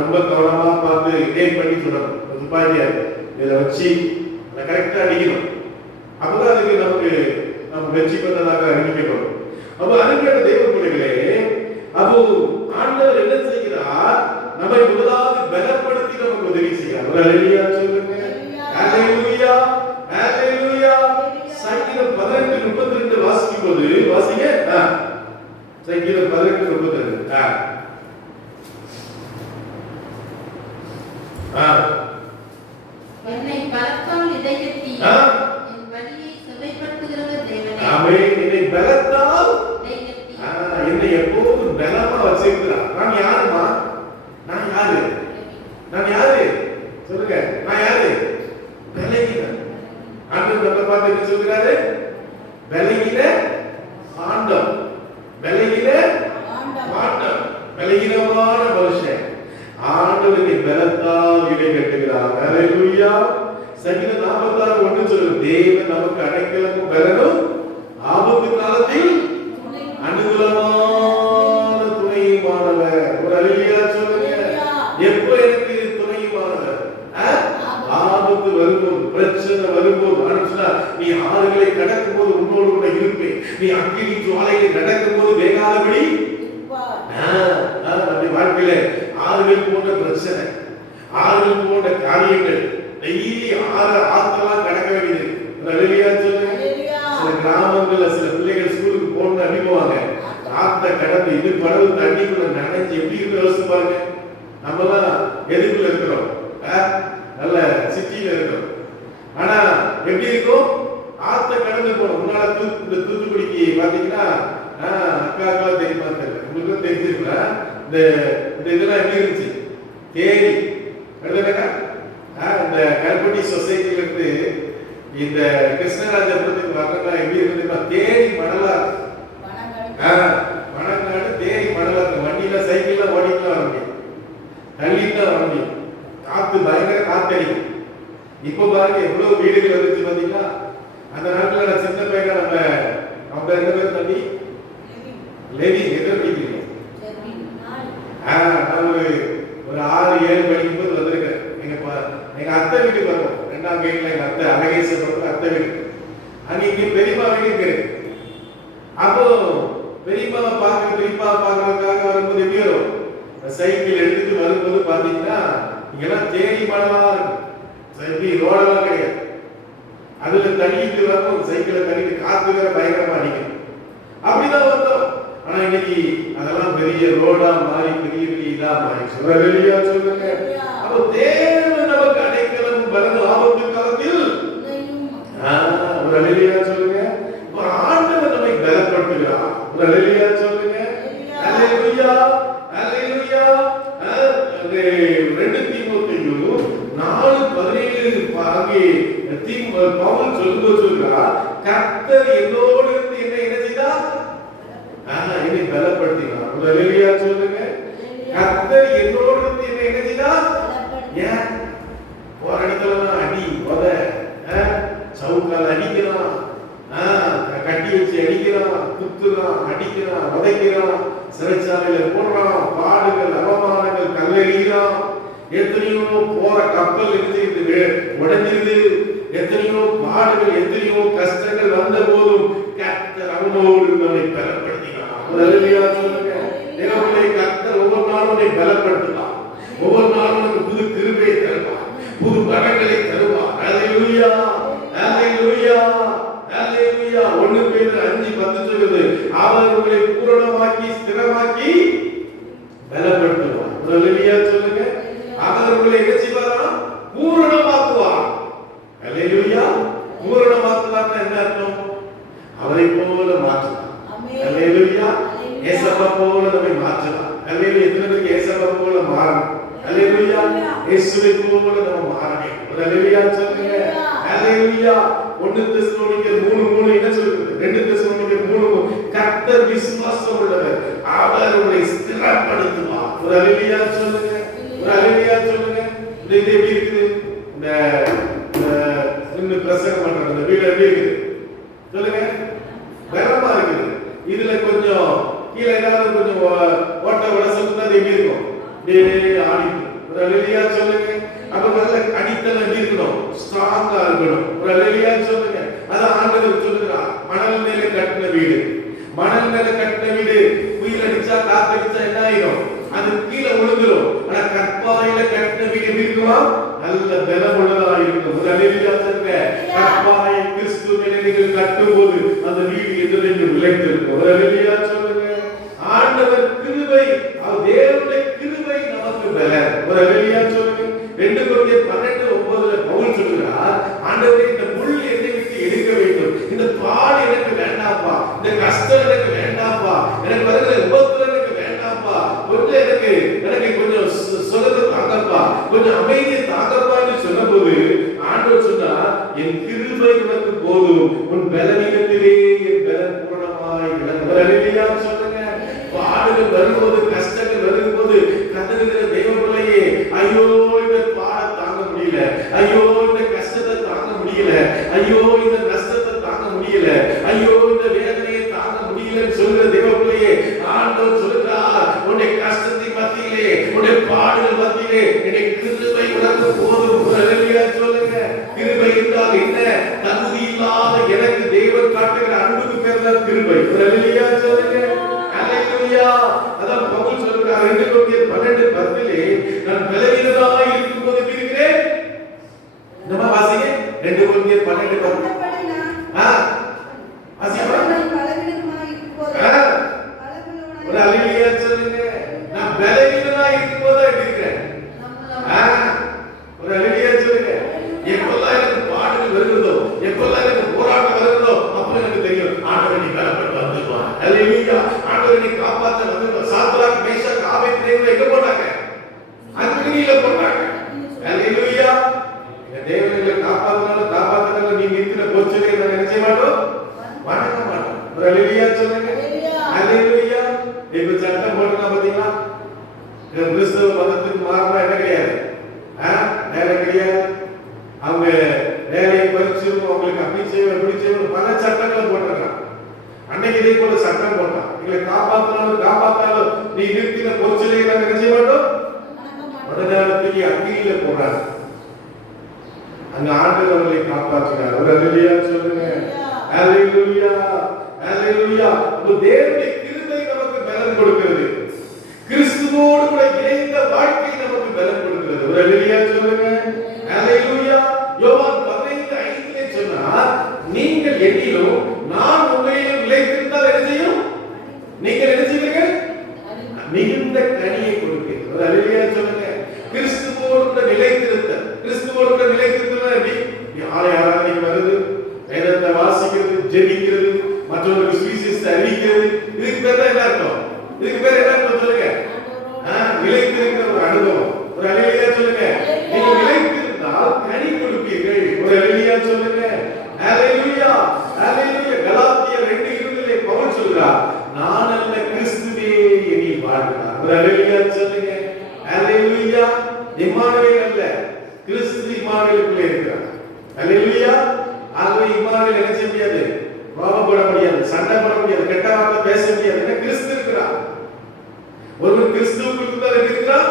ரொம்ப கவனமா பார்த்து ஏம் பண்ணி சுடணும். துப்பாக்கியா இதை வச்சு அதை கரெக்டா அடிக்கணும். அப்பதான் அதுக்கு நமக்கு நம்ம வெற்றி பெற்றதாக அறிவிக்கப்படும். அப்போ அருமையான தெய்வ பிள்ளைகளே, அப்போ ஆண்டவர் என்ன செய்கிறார்? நம்மை முதலாவது பலப்படுத்தி நமக்கு உதவி செய்கிறார். ஒரு அல்லேலூயா சொல்லுங்க. அல்லேலூயா, அல்லேலூயா. சங்கீதம் 18:32 வாசிக்கும் போது வாசிங்க. சங்கீதம் 18:32. என்னை பலத்தால் இதயத்தி என் வழியை செவைப்படுத்துகிறவர் தேவனே. ஆமென். என்னை பலத்தால் இதயத்தி என்னை எப்போதும் பலமா வச்சிருக்கிறார். நான் யாருமா? நான் யாரு? நான் யாரு? சொல்லுங்க. நான் யாரு? பலகீன. ஆண்டவர் நம்மை பார்த்து என்ன சொல்கிறாரு? பலகீன ஆண்டம். பலகீன ஆண்டம். பலகீனமான மனுஷன் ஆண்டவரை பலத்தால் இடை கட்டுகிறார். ஹல்லேலூயா. சங்கீதம் 46:1 சொல்லுது, தேவன் நமக்கு அடைக்கலமும் பலனும் ஆபத்து காலத்தில் அனுகூலமான துணையுமானவர். ஒரு அல்லேலூயா சொல்லுங்க. எப்போ எனக்கு துணையுமானவர்? ஆபத்து வரும்போது, பிரச்சனை வரும்போது, ஆனா நீ ஆறுகளை கடக்கும் போது உன்னோடு கூட இருப்பேன். நீ அக்கினி ஜுவாலையை நடக்கும் போது வேகாதபடி நம்முடைய வாழ்க்கையில ஆறுகள் போன்ற பிரச்சனை, ஆறுகள் போன்ற காரியங்கள், டெய்லி ஆத்தெல்லாம் கடக்க வேண்டியது. அல்லேலூயா சொல்லுங்க. சில கிராமங்கள்ல சில பிள்ளைகள் ஸ்கூலுக்கு போகணும்னு அனுப்புவாங்க. ஆத்த ஆத்த கடந்து இது படகு தண்ணிக்குள்ள நனைஞ்சு எப்படி இருக்கு யோசிச்சு பாருங்க. நம்மலாம் எதுக்குள்ள இருக்கிறோம், நல்ல சிட்டியில இருக்கிறோம். ஆனா எப்படி இருக்கும், ஆத்த கடந்து போனோம். முன்னால இந்த தூத்துக்குடிக்கு பாத்தீங்கன்னா அக்கா தெரியுமா தெரியல, உங்களுக்கு தெரிஞ்சிருக்கல, இந்த இதெல்லாம் எப்படி இருந்துச்சு, தேரி இந்த கல்பட்டி சொசைட்டில இருந்து இந்த கிருஷ்ணராஜபுரத்துக்கு வரதா எப்படி இருந்ததுன்னா தேரி மணலா, மணக்காடு தேரி மணலா. வண்டியில சைக்கிள்ல ஓடிக்கலாம் வர முடியும், தள்ளிட்டு வர முடியும், காத்து பயங்கர காத்தடிக்கும். இப்ப பாருங்க எவ்வளவு வீடுகள் வந்துச்சு பாத்தீங்களா. அந்த நாட்டுல நான் சின்ன பையனா நம்ம அவங்க என்ன பேர் தம்பி லெவி எதிர் படிக்கிறீங்க. நான் ஒரு 6-7 படிக்கும் போது வந்திருக்கேன். எங்க அத்தை வீட்டுக்கு வருவோம். 2ஆம் கிரேட்ல எங்க அத்தை அழகேசபுரத்துல அத்தை வீடு. அங்க இங்க பெரியம்மா வீடு இருக்கு. அப்போ பெரியம்மாவை பாக்குறதுக்காக வரும்போது எப்படி வரும், சைக்கிள் எடுத்துட்டு வரும்போது பாத்தீங்கன்னா இங்கெல்லாம் தேடி மணலா இருக்கும், சைக்கிள் ரோடெல்லாம் கிடையாது. அதுல தள்ளிட்டு வரணும், சைக்கிளை தள்ளிட்டு காத்து வேற பயங்கரமா அடிக்கும். அப்படிதான் வந்தோம். ஆனா இன்னைக்கு அதெல்லாம் பெரிய ரோடா மாறி பெரிய இதா மாறி சொல்லுங்க. அப்போ தேவன் நமக்கு அடைக்கலம் பலன் ஆபத்து காலத்தில் ஒரு அல்லேலூயா சொல்லுங்க. ஒரு ஆண்டவர் நம்மை பலப்படுத்துகிறார். ஒரு அல்லேலூயா சொல்லுங்க. அல்லேலூயா அல்லேலூயா. 2 தீமோத்தேயு 4:17 பவுல் சொல்லுகிறார், கர்த்தர் என்னோடு இருந்து என்ன செய்தார், என்னை பலப்படுத்தினார். ஒரு அல்லேலூயா சொல்லுங்க. கர்த்தர் என்னோடு இருந்து என்ன செய்தார். ஏன் ஒரு இடத்துல அடி உத சவுக்கால் அடிக்கிறான், கட்டி வச்சு அடிக்கிறான், குத்துறான், அடிக்கிறான், உதைக்கிறான், சிறைச்சாலையில போடுறான், பாடுகள் அவமானங்கள் கல்லெறிகிறான். எத்தனையோ போற கப்பல் இருந்து உடைஞ்சிருது, எத்தனையோ பாடுகள் எத்தனையோ கஷ்டங்கள் வந்த போதும் கர்த்தர் அவனோடு நம்மை பலப்படுத்தினார். அல்லேலூயா சொல்லுங்க. தேவனுடைய கர்த்தர் ஒவ்வொரு நாளும் நம்மை பலப்படுத்துவார். ஒவ்வொரு நாளும் நமக்கு புது கிருபையை தருவார், புது வரங்களை தருவார். அல்லேலூயா அல்லேலூயா அல்லேலூயா. 1 பேதுரு 5:10 சொல்லுது, அவர் உங்களை பூரணமாக்கி ஸ்திரமாக்கி பலப்படுத்துவார். அல்லேலூயா சொல்லுங்க. அவர் உங்களை என்ன செய்வாராம், பூரணமாக்குவார். அல்லேலூயா. பூரணமாக்குவார்னா என்ன அர்த்தம், அவரை போல மாற்றுவார். அல்லேலூயா. ஏசப்பா போல நம்மை மாற்றுவார். அல்லேலூயா. எத்தனை பேருக்கு ஏசப்பா போல மாறணும். அல்லேலூயா. இயேசுவை போல நம்ம மாறணும். அல்லேலூயா சொல்லுங்க. அல்லேலூயா. 1 தெசலோனிக்கர் 3:3 என்ன சொல்லுது, 2 தெசலோனிக்கர் 3:3 கர்த்தர் விசுவாசம் உள்ளவர், அவர் உங்களை ஸ்திரப்படுத்துவார். ஒரு அல்லேலூயா சொல்லுங்க. ஒரு அல்லேலூயா சொல்லுங்க. இது எப்படி இருக்குது, இந்த பிரசங்கம் பண்ற அந்த வீடு எப்படி இருக்குது சொல்லுங்க, பலமா இருக்குது. இதுல கொஞ்சம் கீழே ஏதாவது கொஞ்சம் ஓட்ட உடசல் தான் எப்படி இருக்கும், ஆடிக்கும். ஒரு அல்லேலூயா சொல்லுங்க. அப்ப நல்ல அடித்தளம் எப்படி இருக்கணும், ஸ்ட்ராங்கா இருக்கணும். ஒரு அல்லேலூயா சொல்லுங்க. அதான் ஆண்டவர் சொல்லுகிறார், மணல் மேல கட்டின வீடு, மணல் மேல கட்டின வீடு புயல் அடிச்சா காத்தடிச்சா என்ன ஆயிடும், அது கீழே விழுந்துரும். ஆனா கற்பாறையில கட்டின வீடு எப்படி இருக்குமா, நல்ல பலமுள்ளதா இருக்கும். ஒரு அல்லேலூயா சொல்லுங்க. கற்பாறை கிறிஸ்து மேல நீங்கள் கட்டும்போது அந்த வீடு எதிரென்று விளைத்திருக்கும். ஒரு அல்லேலூயா சொல்லுங்க. ஆண்டவர் கிருபை, தேவனுடைய கிருபை நமக்கு பலன். ஒரு அல்லேலூயா சொல்லுங்க. 2 கொரிந்தியர் 12:9 பவுல் சொல்கிறார், ஆண்டவரே இந்த முள் என்னை விட்டு எடுக்க வேண்டும், இந்த பாடு எனக்கு வேண்டாம்ப்பா, இந்த கஷ்டம் எனக்கு வேண்டாம்ப்பா, எனக்கு வருகிற உபத்திரம் எனக்கு வேண்டாம்ப்பா, கொஞ்சம் எனக்கு கொஞ்சம் சுகத்தை தாங்கப்பா, கொஞ்சம் அமைதியை தாங்கப்பா என்று சொன்னபோது ஆண்டவர் சொன்னார், என் கிருபை உனக்கு போதும், உன் பலவீனத்திலே என் பலன் பூரணமாய் விளங்கும். அல்லேலூயா சொல்லுங்க. பாடுகள் வரும்போது, கஷ்டங்கள் வரும்போது கதறுகிற தெய்வ பிள்ளையே, ஐயோ இந்த பாட தாங்க முடியல, ஐயோ இந்த கஷ்டத்தை தாங்க முடியல, ஐயோ இந்த நஷ்டத்தை தாங்க முடியல, ஐயோ இந்த வேதனையை தாங்க முடியலன்னு சொல்லுகிற தெய்வ பிள்ளையே, ஆண்டவர் சொல்லுகிறார், உன்னுடைய கஷ்டத்தின் மத்தியிலே, உன்னுடைய பாடுகள் மத்தியிலே என்னுடைய கிருபை உனக்கு போதும். அல்லேலூயா சொல்லுங்க. கிருபை என்றால் என்ன, தகுதி இல்லாத எனக்கு தேவன் காட்டுகிற அன்புக்கு பேர் தான் கிருபை. அல்லேலூயா சொல்லுங்க. அல்லேலூயா. அதான் பவுல் சொல்றார் 2 கொரிந்தியர் 12:10 நான் பலவீனனாய் இருக்கும்போது எப்படி இருக்கிறேன், நம்ம வாசிங்க 2 கொரிந்தியர் 12:10 வாசிங்க. நான் பலவீனனாய் இருக்கும்போது பலமுள்ளவனாய் ஒரு அல்லேலூயா சொல்லுங்க. நான் பலவீனனா இருக்கும்போது எப்படி இருக்கேன்? ஒரு அல்லேலூயா சொல்லுங்க. எப்பெல்லாம் எனக்கு பாடுகள் வருகிறதோ, எப்பெல்லாம் எனக்கு போராட்டம் வருகிறதோ, அப்ப எனக்கு தெரியும் ஆண்டவர் நீ பலப்பட்டு வந்துருவான். அல்லேலூயா. ஆண்டவர் நீ காப்பாற்ற வந்துருவான். சாத்ராக் மேஷாக் ஆபேத்நேகோ எங்க போட்டாங்க? அக்னியில போட்டாங்க. அல்லேலூயா. இந்த தேவனை காப்பாத்துனால நீங்க இருக்கிற பொச்சலை நான் நினைச்ச மாட்டோம், வணங்க மாட்டோம். ஒரு அல்லேலூயா சொல்லுங்க. அல்லேலூயா. இப்ப சட்டம் போடுறா பாத்தீங்களா? கிறிஸ்தவ மதத்துக்கு மாறினா என்ன கிடையாது, வேலை கிடையாது. அவங்க வேலையை பறிச்சு அவங்களுக்கு அப்படி செய்யணும் இப்படி செய்யணும் பல சட்டங்களை போட்டிருக்காங்க. அன்னைக்கு இதே போல சட்டம் போட்டான். எங்களை காப்பாத்தாலும் நீ நிறுத்தின பொச்சலை நாங்க நினைச்ச மாட்டோம், மறுநாளத்துக்கு அக்னியில போறாங்க. அங்க ஆண்டவர் அவர்களை காப்பாற்றினார். ஒரு அல்லேலூயா சொல்லுங்க. அல்லேலூயா. அல்லேலூயா. தேவனுடைய கிருபை நமக்கு பலன் கொடுக்கிறது. கிறிஸ்துவோடு கூட இணைந்த வாழ்க்கை நமக்கு பலன் கொடுக்கிறது. ஒரு அல்லேலூயா சொல்லுங்க. அல்லேலூயா. யோவான் 15:5 சொன்னார், நீங்கள் என்னிலும் நான் உங்களிலும் நிலைத்திருந்தால் என்ன செய்யும்? நீங்கள் என்ன செய்வீங்க? மிகுந்த கனியை கொடுப்பீர்கள். ஒரு அல்லேலூயா சொல்லுங்க. கிறிஸ்துவோடு கூட நிலைத்திருத்தல். கிறிஸ்துவோடு கூட நிலைத்திருத்தல் எப்படி? ஆராதனைக்கு வருது, வேதத்தை வாசிக்கிறது, ஜெபிக்கிறது, மற்றவர்களுக்கு சுவிசேஷத்தை அறிவிக்கிறது. இதுக்கு பேர் தான் என்ன அர்த்தம்? இதுக்கு பேர் என்ன அர்த்தம் சொல்லுங்க? நிலைத்திருக்கிற ஒரு அனுபவம். ஒரு அல்லேலூயா சொல்லுங்க. நீங்க நிலைத்திருந்தால் கனி கொடுப்பீர்கள். ஒரு அல்லேலூயா சொல்லுங்க. அல்லேலூயா. அல்லேலூயா. கலாத்தியர் 2:20 பவுல் சொல்றார், நான் அல்ல கிறிஸ்துவே என்னில் வாழ்கிறார். ஒரு அல்லேலூயா சொல்லுங்க. அல்லேலூயா. இம்மானுவேல் அல்ல, கிறிஸ்து இம்மானுவேலுக்குள்ளே இருக்கிறார். அல்லேலூயா. ஆகவே இம்மானுவேல் என்ன செய்ய முடியாது, கோபப்பட முடியாது, சண்டை போட முடியாது, கெட்ட வார்த்தை பேச முடியாது. என்ன கிறிஸ்து இருக்கிறார். ஒருவர் கிறிஸ்துவுக்குள் தான் இருக்கிறார்.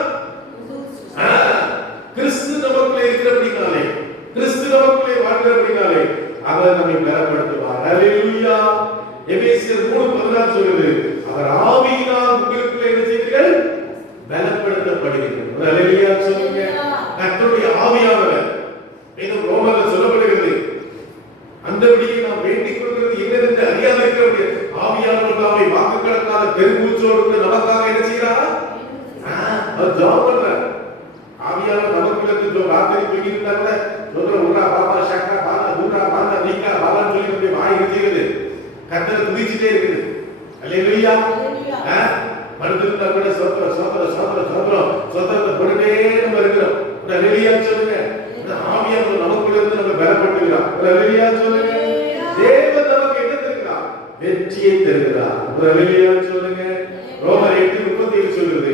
கிறிஸ்து நமக்குள்ளே இருக்கிறபடினாலே, கிறிஸ்து நமக்குள்ளே வாழ்கிறபடினாலே அவர் நம்மை பலப்படுத்துவார். அல்லேலூயா. எபேசியர் 3:16 சொல்லுது, அவர் ஆவியினால் உங்களுக்குள்ளே என்ன செய்வீர்கள்? பலப்படுத்தப்படுவீர்கள். ஒரு அல்லேலூயா சொல்லுங்க. கர்த்தருடைய ஆவியானவர் இன்னும் ரோமர்ல சொல்லப்படுகிறது, அந்தபடியே நாம் வேண்டிக் கொள்கிறது என்னவென்று அறியாத இருக்கிற ஆவியானவர் தாமே வாக்குகளுக்காக பெருமூச்சோடு நமக்காக என்ன செய்கிறாரா? அவர் ஜெபம் பண்றார். ஆவியானவர் நமக்குள்ள ராத்திரி தூங்கி இருந்தா கூட சொல்ற உரா பாபா ஷக்கா பாலா தூரா பாலா நீக்கா பாலான்னு சொல்லி நம்முடைய வாய் இருக்கிறது, கர்த்தரை துதிச்சிட்டே இருக்குது. அல்லேலூயா. மனதிருந்தா கூட சோத்திர சோத்திர சோத்திர சோத்திரம் சோத்திரத்தை போட்டுட்டே நம்ம இருக்கிறோம். அல்லேலூயா சொல்லுங்க. ஆவியானவர் நமக்குள்ள இருந்து நம்ம பலப்படுத்துகிறார். அல்லேலூயா சொல்லுங்க. தேவன் நமக்கு என்ன தருகிறார்? வெற்றியை தருகிறார். அல்லேலூயா சொல்லுங்க. ரோமர் 8:37 சொல்லுது,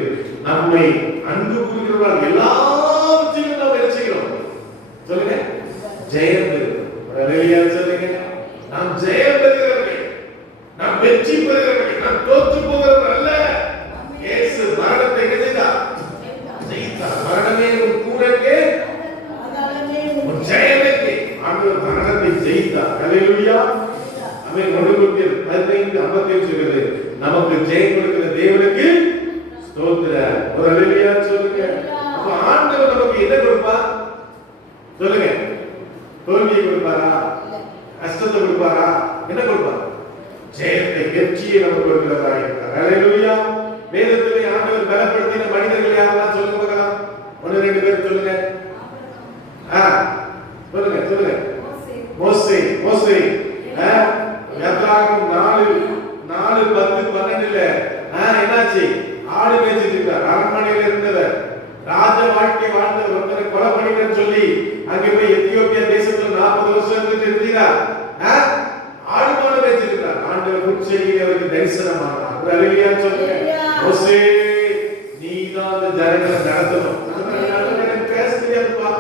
நம்மை அன்பு கூறுகிறவர்கள் எல்லாவற்றிலும் நாம் என்ன செய்கிறோம் சொல்லுங்க? ஜெயம் பெறுகிறோம். அல்லேலூயா சொல்லுங்க. நாம் ஜெயம் பெறுகிறவர்கள், நாம் வெற்றி பெறுகிறவர்கள், நாம் தோற்று போகிறவர்கள் அல்ல. இயேசு மரணத்தை என்ன செய்தார்? ஜெயித்தார். மரணமே உன் கூடவே உன் ஜெயமே. ஆண்டவர் மரணத்தை ஜெயித்தார். அல்லேலூயா. ஆமென். 15:57 சொல்கிறது, நமக்கு ஜெயம் கொடுக்கிற தேவனுக்கு ஸ்தோத்திரம். ஒரு அல்லேலூயா சொல்லுங்க. அப்ப ஆண்டவர் நமக்கு என்ன கொடுப்பார் சொல்லுங்க? தோல்வியை கொடுப்பாரா? கஷ்டத்தை கொடுப்பாரா? என்ன கொடுப்பார்? ஜெயத்தை, வெற்றியை நமக்கு கொடுக்கிறவராக இருக்கிறார். அல்லேலூயா. வேதத்திலே ஆண்டவர் பலப்படுத்தின மனிதர்கள் யாரெல்லாம் சொல்லுங்க பார்க்கலாம். 1-2 பேர் சொல்லுங்க. சொல்லுங்க சொல்லுங்க. மோசே. மோசே யாத்ராகமம் 4:10-12 என்னாச்சு? ஆடு மேய்ச்சிட்டு இருந்தார். அரண்மனையில இருந்தவர், ராஜ வாழ்க்கை வாழ்ந்தவர், ஒருத்தரை கொலை பண்ணினு சொல்லி அங்கே போய் எத்தியோப்பியா தேசத்துல 40 வருஷம் இருந்தார். ஆடு மாடு மேய்ச்சிட்டு இருந்தார். ஆண்டவர் முச்செடியில் அவருக்கு தரிசனமானார். அல்லேலூயா சொல்லுங்க. மோசே, நீதான் அந்த ஜனங்களை நடத்தணும். எனக்கு பேச தெரியாதுப்பா,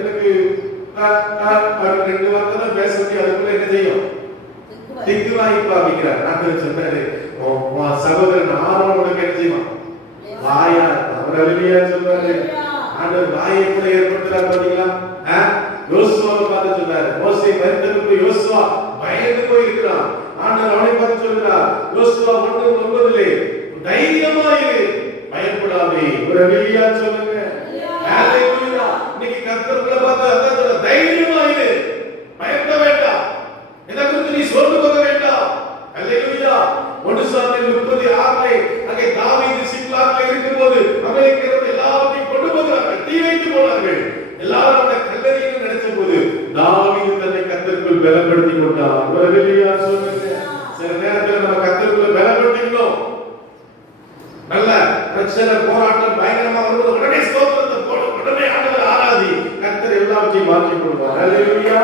எனக்கு 2 வார்த்தை தான் பேச முடியும், அதுக்குள்ள என்ன செய்யும்? திக்கு வாய்ப்பா அப்படிங்கிறார். ஆண்டவர் சொன்னாரு, சகோதரன் ஆரோனுக்கு என்ன செய்வான்? வாயா. அவர் அல்லேலூயா சொல்றாரு. ஆண்டவர் வாயை கூட ஏற்படுத்துறார். பாத்தீங்களா? யோசுவாவை பார்த்து சொன்னாரு, மோசே மரித்ததற்கு யோசுவா பயந்து போய் இருக்கிறான். ஆண்டவர் அவனை பார்த்து சொல்கிறார், யோசுவா 1:9 தைரியமாயிரு, பயப்படாதே. ஒரு அல்லேலூயா சொல்லுங்க. அல்லேலூயா. இன்னைக்கு கர்த்தர்களை பார்த்து அதான் சொல்ற, தைரியமாயிரு, பயப்பட வேண்டாம், எதை குறித்து நீ சோர்ந்து போக வேண்டாம். அல்லேலூயா. 1 சாமுவேல் சாமுவேல் 36 அங்கே தாவீது சிக்லாக்ல இருக்கும்போது அமெரிக்கர்கள் எல்லாத்தையும் கொண்டு போகிறார்கள், தீ வைத்து போனார்கள். எல்லாரும் அந்த கல்லறையில் நினைச்ச போது தாவீது தன்னை கர்த்தருக்குள் பலப்படுத்தி கொண்டார். அல்லேலூயா சொல்லுங்க. சில நேரத்தில் நம்ம கர்த்தருக்குள் பலப்படுத்திக்கணும். நல்ல பிரச்சனை போராட்டம் பயங்கரமா வரும்போது உடனே ஸ்தோத்திரத்தை போடு, உடனே ஆண்டவரை ஆராதி, கர்த்தர் எல்லாவற்றையும் மாற்றி கொடுப்பார். அல்லேலூயா.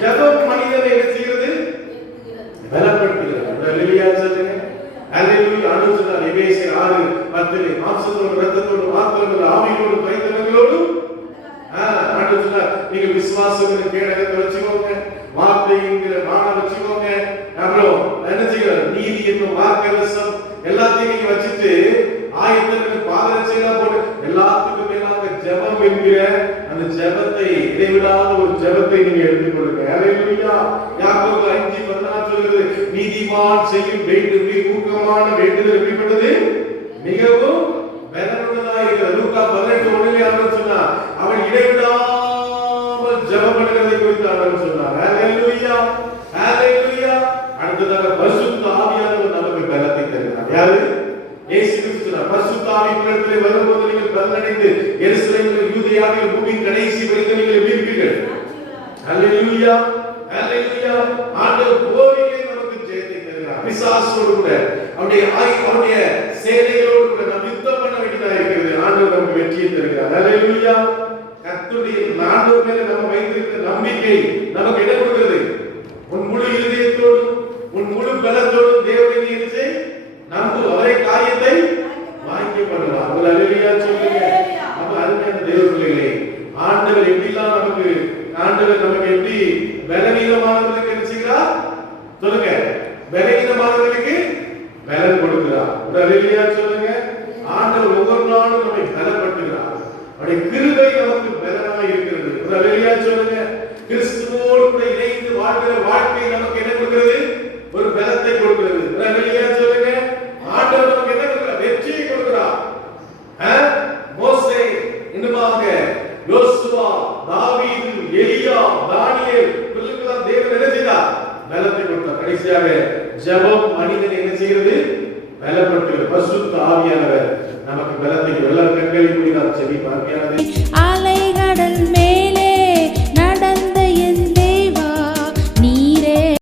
ஜெபம் மனிதனை என்ன செய்கிறது? பலப்படுத்துகிறது. அல்லேலூயா சொல்லுங்க. அல்லேலூயா. ஆண்டவர் சொன்னார் எபேசியர் 6:10 மாம்சத்தோடு இரத்தத்தோடு மாத்திரமல்ல ஆவியோடு தைத்தவங்களோடு ஆண்டவர் சொன்னார் நீங்க விசுவாசம் கேடகத்தை வச்சுக்கோங்க, வார்த்தைங்கிற வாழை வச்சுக்கோங்க, அப்புறம் என்ன செய்யணும் நீதி என்னும் வார்க்கரசம் எல்லாத்தையும் நீங்க வச்சுட்டு ஆயத்தங்களுக்கு பாதரட்சையெல்லாம் போட்டு எல்லாத்துக்கும் மேலாக ஜெபம் என்கிற அந்த ஜெபத்தை இடைவிடாத ஒரு ஜெபத்தை நீங்க எடுத்துக்கொள்ளுங்க. அல்லேலூயா. யாக்கோபு 5:14 சொல்கிறது நீதிமான் செய்யும் வேண்டுதல் ஊக்கமான வேண்டுதல் எப்படிப்பட்டது? மிகவும் பலனுள்ளதாக இருக்கிறது. லூக்கா 18:1 ஆண்டவர் சொன்னார் அவன் இடைவிடாமல் ஜெபம் பண்ணுகிறதை குறித்து ஆண்டவர் சொன்னார். அல்லேலூயா. அல்லேலூயா. அடுத்ததாக பரிசுத்த ஆவியானவர் நமக்கு பலத்தை தருகிறார். யாரு? இயேசு கிறிஸ்து. பரிசுத்த ஆவியினிடத்திலே வரும்போது நீங்கள் பலனடைந்து எருசலேமில் யூதேயாவில் பூமியின் கடைசி வரைக்கும் நீங்கள் எப்படி இருப்பீர்கள்? அல்லேலூயா. அல்லேலூயா. ஆண்டவர் போரிலே நமக்கு ஜெயத்தை தருகிறார். பிசாசோடு கூட அவருடைய சேனைகளோடு கூட நாம் யுத்தம் பண்ண வேண்டியதாக இருக்கிறது. ஆண்டவர் நமக்கு வெற்றியை தருகிறார். அல்லேலூயா. கர்த்தருடைய ஆண்டவர் மேல நம்ம வைத்திருக்கிற நம்பிக்கை நமக்கு இடம் கொடுக்கிறது. உன் முழு இதயத்தோடும் உன் முழு பலத்தோடும் தேவனை நினைத்து நம்பு, அவரே காரியத்தை வாங்கி பண்ணுவார். அல்லேலூயா சொல்லுங்க. அப்ப அருமையான தேவ பிள்ளைகளே, ஆண்டவர் எப்படிலாம் ஆண்டவர் நமக்கு எப்படி பலவீனமானவர்களுக்கு என்ன செய்கிறார்? சொல்லுங்க. பலவீனமானவர்களுக்கு பலன் கொடுக்கிறார். அல்லேலூயா சொல்லுங்க. ஆண்டவர் ஒவ்வொரு நாளும் நம்மை பலப்படுத்துகிறார். அவருடைய கிருபை நமக்கு பலனாக இருக்கிறது. அல்லேலூயா சொல்லுங்க. கிறிஸ்துவோடு கூட இணைந்து வாழ்கிற வாழ்க்கை நமக்கு என்ன கொடுக்கிறது? ஒரு பலத்தை கொடுக்கிறது. அல்லேலூயா சொல்லுங்க. ஆண்டவர் நமக்கு என்ன கொடுக்கிறார்? வெற்றியை கொடுக்கிறார். மோசே இன்னுமாக யோசுவா, தாவீது, எலியா, தானியேல் இவர்களுக்கெல்லாம் தேவன் என்ன செய்தார்? பலத்தை கொடுத்தார். கடைசியாக ஜெபம் மனிதனை என்ன செய்கிறது? பலப்படுத்துகிறது. பரிசுத்த ஆவியானவர் நமக்கு பலத்தை எல்லா கண்களை மூடி நாம் ஜெபிப்போம்.